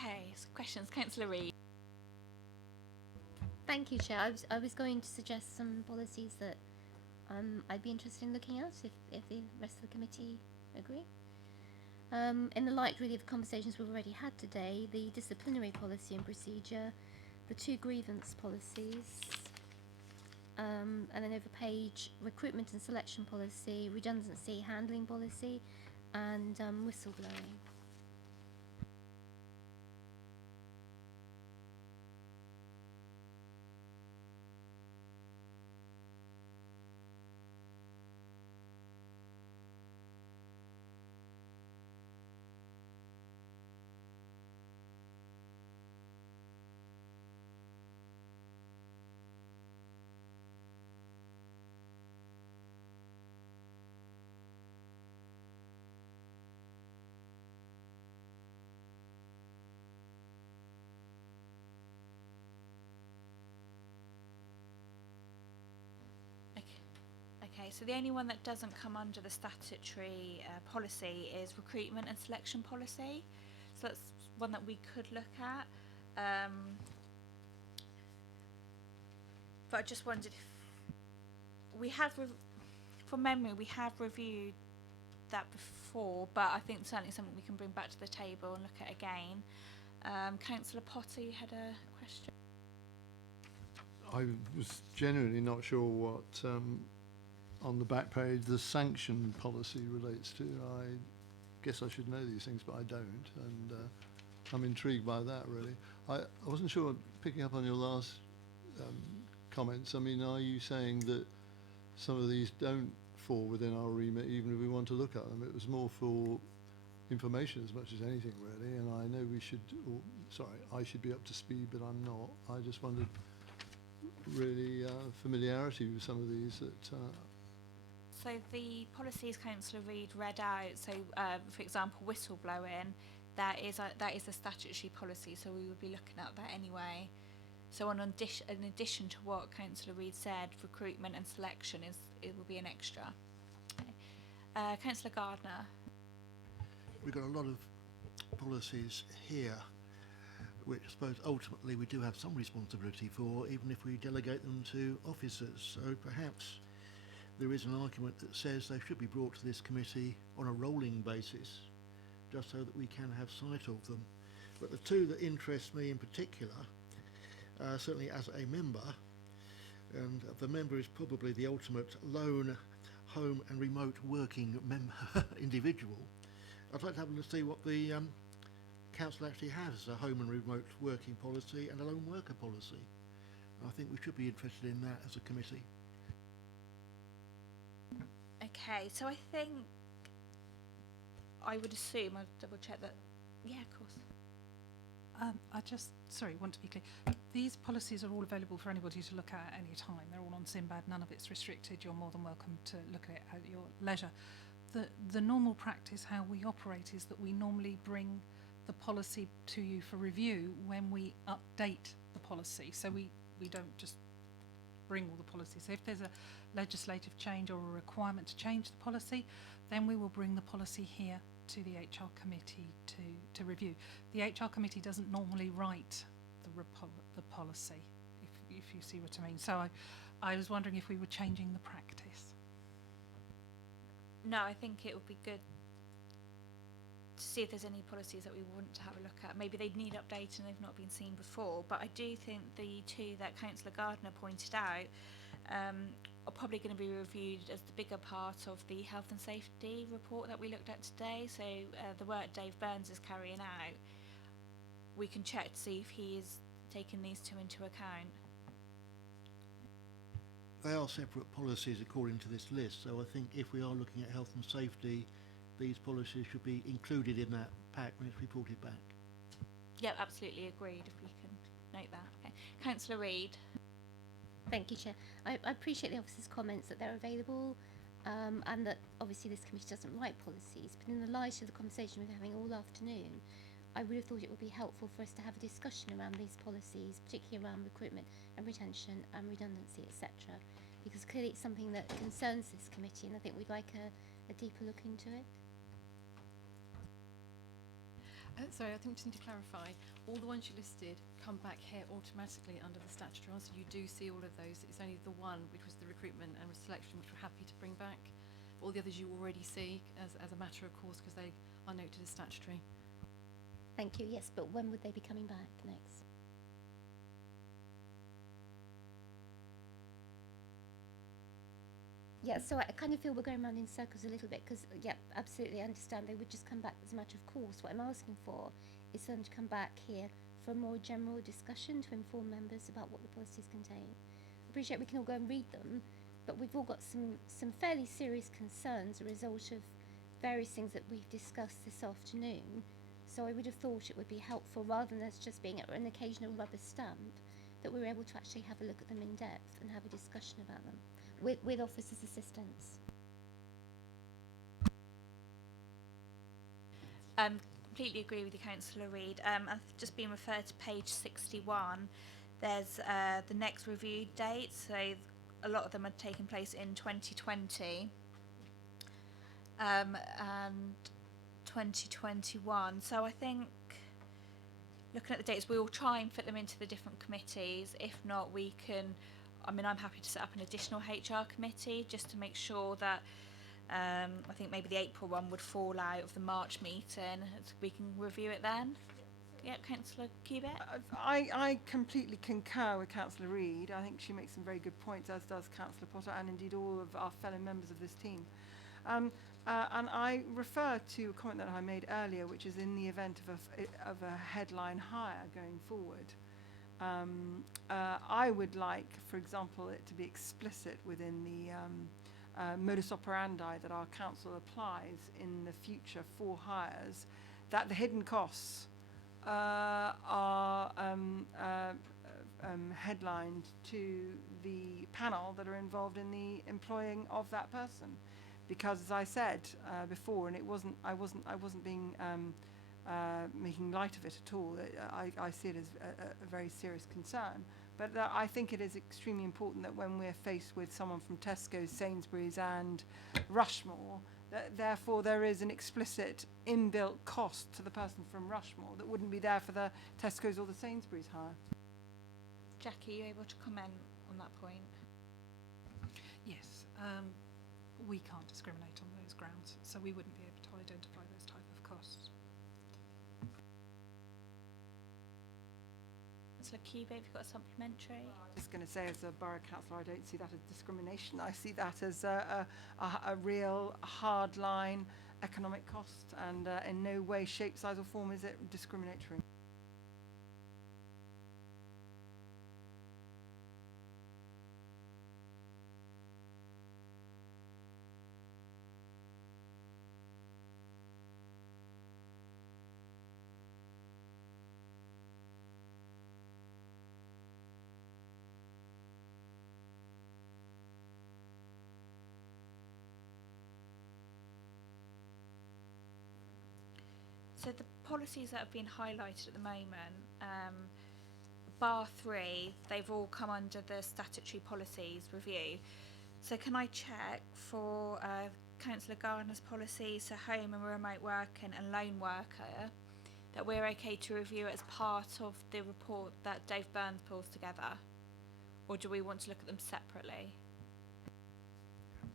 Okay, so questions, Councillor Reid. Thank you, Chair. I was going to suggest some policies that I'd be interested in looking at if the rest of the committee agree. In the light really of the conversations we've already had today, the disciplinary policy and procedure, the 2 grievance policies, and then over page, recruitment and selection policy, redundancy handling policy, and whistleblowing. Okay, so the only one that doesn't come under the statutory policy is recruitment and selection policy. So that's one that we could look at. But I just wondered if we have, from memory, we have reviewed that before, but I think certainly something we can bring back to the table and look at again. Councillor Potter, you had a question? I was genuinely not sure what on the back page the sanction policy relates to. I guess I should know these things, but I don't, and I'm intrigued by that, really. I wasn't sure, picking up on your last comments, I mean, are you saying that some of these don't fall within our remit, even if we want to look at them? It was more for information as much as anything, really, and I know we should, I should be up to speed, but I'm not. I just wondered, really, familiarity with some of these that... So the policies Councillor Reid read out, so for example whistleblowing, that is a statutory policy, so we would be looking at that anyway. So in addition to what Councillor Reid said, recruitment and selection it will be an extra. Okay. Councillor Gardner. We've got a lot of policies here which I suppose ultimately we do have some responsibility for, even if we delegate them to officers. So perhaps there is an argument that says they should be brought to this committee on a rolling basis, just so that we can have sight of them. But the 2 that interest me in particular, certainly as a member, and the member is probably the ultimate lone home and remote working individual. I'd like to have a look to see what the council actually has, a home and remote working policy and a lone worker policy. I think we should be interested in that as a committee. Okay, so I think I would assume, I'll double check that, yeah, of course. Want to be clear. These policies are all available for anybody to look at any time. They're all on Sinbad, none of it's restricted. You're more than welcome to look at it at your leisure. The normal practice, how we operate, is that we normally bring the policy to you for review when we update the policy. So we don't just bring all the policies. So if there's a legislative change or a requirement to change the policy, then we will bring the policy here to the HR committee to review. The HR committee doesn't normally write the policy, if you see what I mean. So I was wondering if we were changing the practice. No, I think it would be good to see if there's any policies that we want to have a look at. Maybe they need updating, they've not been seen before, but I do think the 2 that Councillor Gardner pointed out are probably going to be reviewed as the bigger part of the health and safety report that we looked at today. So the work Dave Burns is carrying out, we can check to see if he is taking these 2 into account. They are separate policies according to this list, so I think if we are looking at health and safety, these policies should be included in that pack when it's reported back. Yeah, absolutely agreed, if we can note that. Okay. Councillor Reid. Thank you, Chair. I appreciate the officer's comments that they're available and that obviously this committee doesn't write policies, but in the light of the conversation we're having all afternoon, I would have thought it would be helpful for us to have a discussion around these policies, particularly around recruitment and retention and redundancy, etc. Because clearly it's something that concerns this committee, and I think we'd like a deeper look into it. Sorry, I think we just need to clarify. All the ones you listed come back here automatically under the statutory one, so you do see all of those. It's only the one, which was the recruitment and selection, which we're happy to bring back. All the others you already see as a matter of course, because they are noted as statutory. Thank you. Yes, but when would they be coming back next? Yeah, so I kind of feel we're going round in circles a little bit because, yeah, absolutely, I understand they would just come back as a matter of course. What I'm asking for is for them to come back here for a more general discussion to inform members about what the policies contain. I appreciate we can all go and read them, but we've all got some fairly serious concerns as a result of various things that we've discussed this afternoon. So I would have thought it would be helpful, rather than us just being an occasional rubber stamp, that we were able to actually have a look at them in depth and have a discussion about them with officers' assistance. Completely agree with you, Councillor Reid. I've just been referred to page 61. There's the next review date, so a lot of them are taking place in 2020 and 2021. So I think, looking at the dates, we'll try and fit them into the different committees. If not, we can, I mean, I'm happy to set up an additional HR committee just to make sure that I think maybe the April one would fall out of the March meeting. So we can review it then. Yep, Councillor Cubitt. I completely concur with Councillor Reid. I think she makes some very good points, as does Councillor Potter and indeed all of our fellow members of this team. And I refer to a comment that I made earlier, which is in the event of a headline hire going forward. I would like, for example, it to be explicit within the modus operandi that our council applies in the future for hires, that the hidden costs are headlined to the panel that are involved in the employing of that person, because as I said before, and I wasn't being making light of it at all. I see it as a very serious concern. But I think it is extremely important that when we're faced with someone from Tesco's, Sainsbury's and Rushmore, therefore there is an explicit inbuilt cost to the person from Rushmore that wouldn't be there for the Tesco's or the Sainsbury's hire. Jackie, are you able to comment on that point? Yes, we can't discriminate on those grounds, so we wouldn't be able to identify those type of costs. Councillor Cubitt, have you got a supplementary? I'm just going to say, as a borough councillor, I don't see that as discrimination. I see that as a real hard line economic cost, and in no way, shape, size or form is it discriminatory. So the policies that have been highlighted at the moment, bar 3, they've all come under the statutory policies review. So can I check for Councillor Gardner's policies, so home and remote working and lone worker, that we're okay to review it as part of the report that Dave Burns pulls together? Or do we want to look at them separately?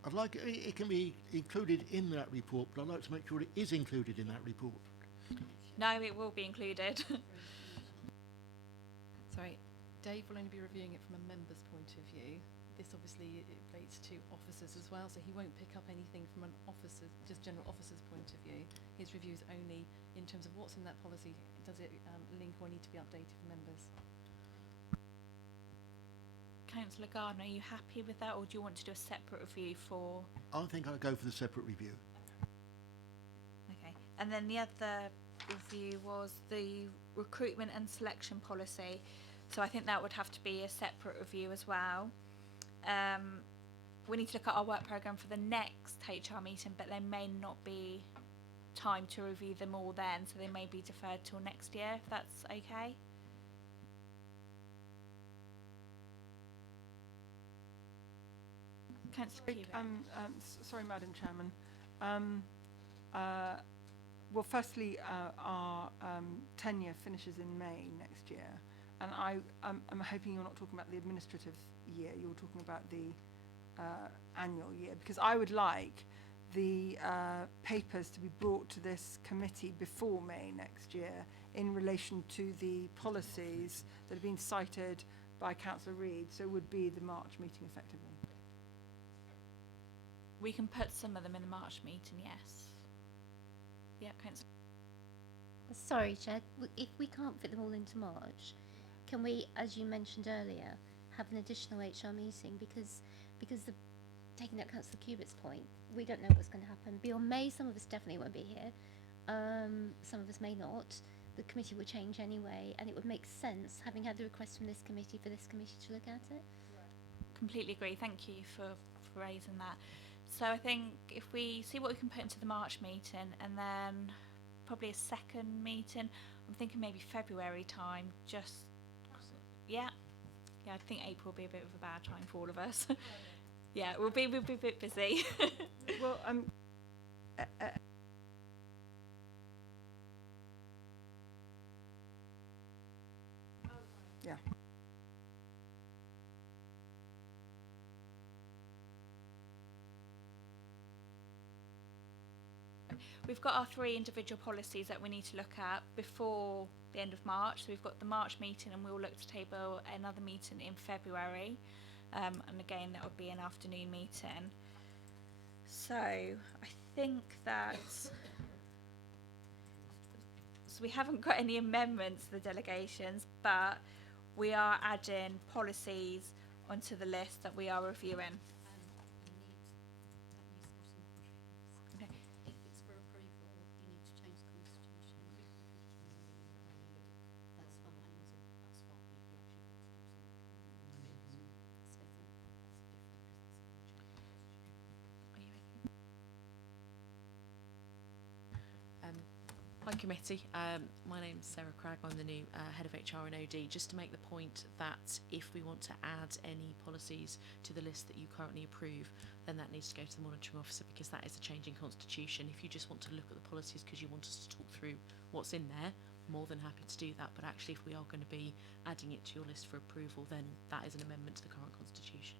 I'd like it can be included in that report, but I'd like to make sure it is included in that report. No, it will be included. Sorry, Dave will only be reviewing it from a member's point of view. This obviously it relates to officers as well, so he won't pick up anything from an officer, just general officer's point of view. His review is only in terms of what's in that policy. Does it link or need to be updated for members? Councillor Gardner, are you happy with that, or do you want to do a separate review for... I think I'll go for the separate review. Okay, and then the other review was the recruitment and selection policy, so I think that would have to be a separate review as well. We need to look at our work programme for the next HR meeting, but there may not be time to review them all then, so they may be deferred till next year, if that's okay. Councillor Cubitt. Sorry, Madam Chairman. well, firstly, our tenure finishes in May next year, and I'm hoping you're not talking about the administrative year. You're talking about the annual year, because I would like the papers to be brought to this committee before May next year in relation to the policies that have been cited by Councillor Reid. So it would be the March meeting effectively. We can put some of them in the March meeting, yes. Yeah, Councillor. Sorry, Chair, if we can't fit them all into March, can we, as you mentioned earlier, have an additional HR meeting? Because taking up Councillor Cubitt's point, we don't know what's going to happen. Beyond May, some of us definitely won't be here. Some of us may not. The committee will change anyway, and it would make sense, having had the request from this committee, for this committee to look at it. Completely agree. Thank you for raising that. So I think if we see what we can put into the March meeting, and then probably a second meeting, I'm thinking maybe February time, just, yeah, I think April will be a bit of a bad time for all of us. Yeah, we'll be a bit busy. Well, yeah. We've got our 3 individual policies that we need to look at before the end of March. So we've got the March meeting, and we'll look to table another meeting in February. And again, that would be an afternoon meeting. So I think that... So we haven't got any amendments to the delegations, but we are adding policies onto the list that we are reviewing. If it's for approval, you need to change the constitution. That's fine. That's fine. Hi committee, my name's Sarah Cragg, I'm the new Head of HR and OD. Just to make the point that if we want to add any policies to the list that you currently approve, then that needs to go to the monitoring officer, because that is a changing constitution. If you just want to look at the policies because you want us to talk through what's in there, more than happy to do that. But actually, if we are going to be adding it to your list for approval, then that is an amendment to the current constitution.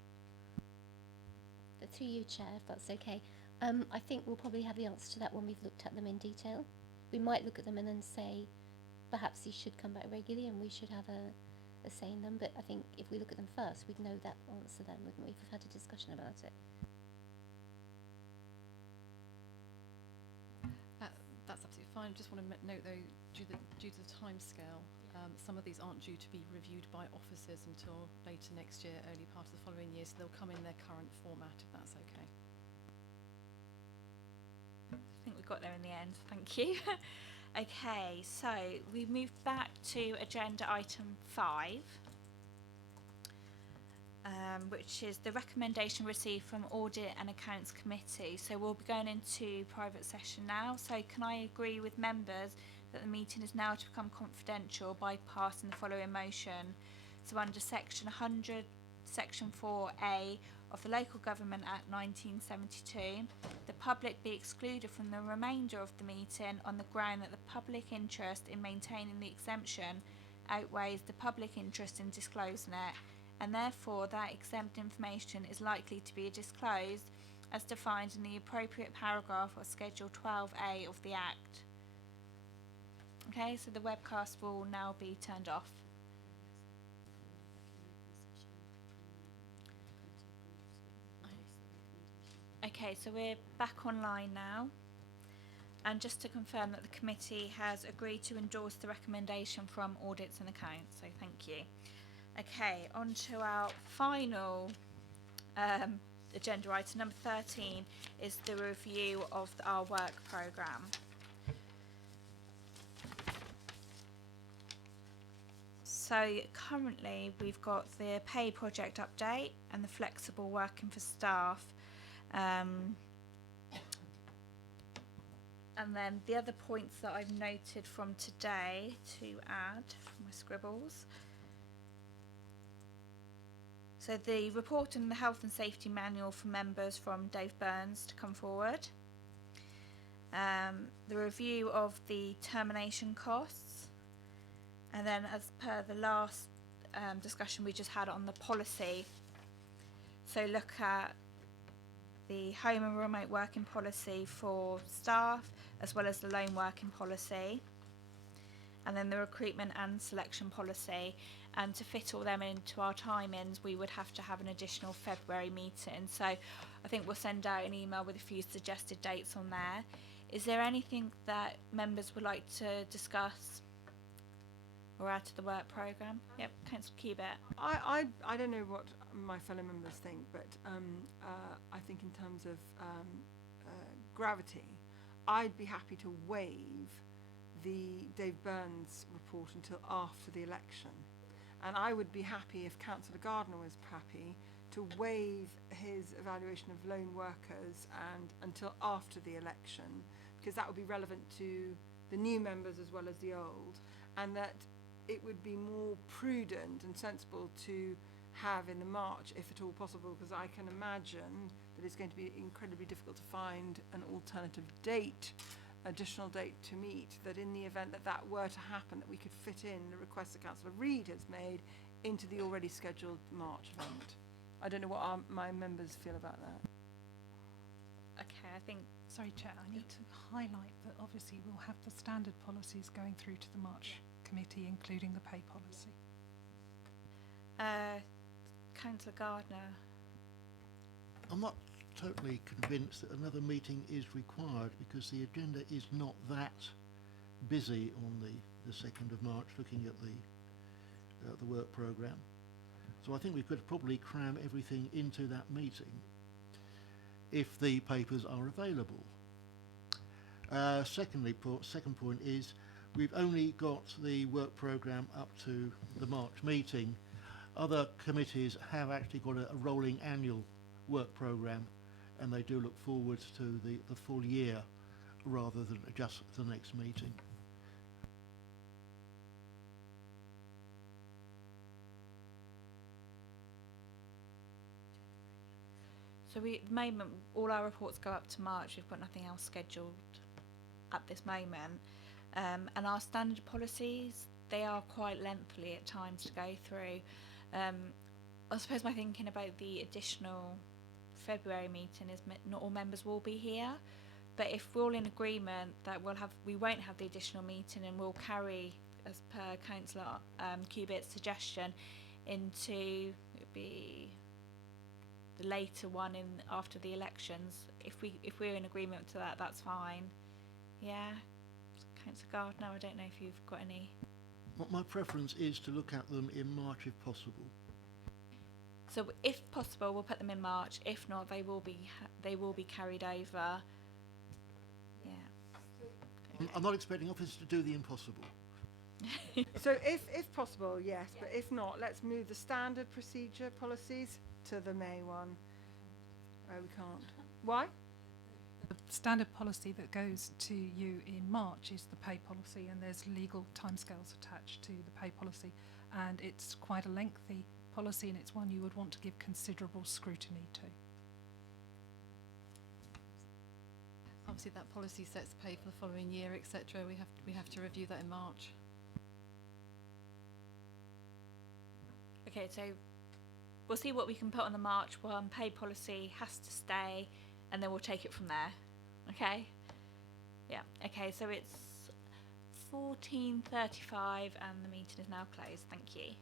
Through you, Chair, if that's okay. I think we'll probably have the answer to that when we've looked at them in detail. We might look at them and then say, perhaps these should come back regularly and we should have a say in them. But I think if we look at them first, we'd know that answer then, wouldn't we, if we've had a discussion about it? That's absolutely fine. Just want to note though, due to the timescale, some of these aren't due to be reviewed by officers until later next year, early part of the following year, so they'll come in their current format, if that's okay. I think we got there in the end, thank you. Okay, so we've moved back to agenda item 5, which is the recommendation received from Audit and Accounts Committee. So we'll be going into private session now. So can I agree with members that the meeting is now to become confidential by passing the following motion? So under section 100, section 4A of the Local Government Act 1972, the public be excluded from the remainder of the meeting on the ground that the public interest in maintaining the exemption outweighs the public interest in disclosing it, and therefore that exempt information is likely to be disclosed as defined in the appropriate paragraph of Schedule 12A of the Act. Okay, so the webcast will now be turned off. Okay, so we're back online now, and just to confirm that the committee has agreed to endorse the recommendation from Audits and Accounts, so thank you. Okay, on to our final agenda item, number 13, is the review of our work programme. So currently we've got the pay project update and the flexible working for staff. And then the other points that I've noted from today to add from my scribbles. So the report and the health and safety manual for members from Dave Burns to come forward. The review of the termination costs, and then as per the last discussion we just had on the policy, so look at the home and remote working policy for staff as well as the lone working policy, and then the recruitment and selection policy. And to fit all them into our timings, we would have to have an additional February meeting. So I think we'll send out an email with a few suggested dates on there. Is there anything that members would like to discuss or add to the work programme? Yep, Councillor Cubitt. I don't know what my fellow members think, but I think in terms of gravity, I'd be happy to waive the Dave Burns report until after the election. And I would be happy if Councillor Gardner was happy to waive his evaluation of lone workers and until after the election, because that would be relevant to the new members as well as the old, and that it would be more prudent and sensible to have in the March, if at all possible, because I can imagine that it's going to be incredibly difficult to find an alternative date, additional date to meet, that in the event that that were to happen, that we could fit in the request that Councillor Reid has made into the already scheduled March event. I don't know what my members feel about that. Okay, I think Sorry, Chair, I need to highlight that obviously we'll have the standard policies going through to the March committee, including the pay policy. Councillor Gardner. I'm not totally convinced that another meeting is required, because the agenda is not that busy on the 2nd of March looking at the work programme. So I think we could probably cram everything into that meeting if the papers are available. Second point is we've only got the work programme up to the March meeting. Other committees have actually got a rolling annual work programme, and they do look forward to the full year rather than just the next meeting. So at the moment, all our reports go up to March. We've got nothing else scheduled at this moment. And our standard policies, they are quite lengthy at times to go through. I suppose my thinking about the additional February meeting is not all members will be here, but if we're all in agreement that we won't have the additional meeting, and we'll carry, as per Councillor Cubitt's suggestion, into it'd be the later one after the elections. If we're in agreement to that, that's fine. Yeah, Councillor Gardner, I don't know if you've got any. My preference is to look at them in March if possible. So if possible, we'll put them in March. If not, they will be carried over. Yeah. I'm not expecting officers to do the impossible. So if possible, yes, but if not, let's move the standard procedure policies to the May one. We can't. Why? The standard policy that goes to you in March is the pay policy, and there's legal timescales attached to the pay policy, and it's quite a lengthy policy, and it's one you would want to give considerable scrutiny to. Obviously, that policy sets the pay for the following year, etc. We have to review that in March. Okay, so we'll see what we can put on the March one. Pay policy has to stay, and then we'll take it from there. Okay? Yeah. Okay, so it's 14:35 and the meeting is now closed. Thank you.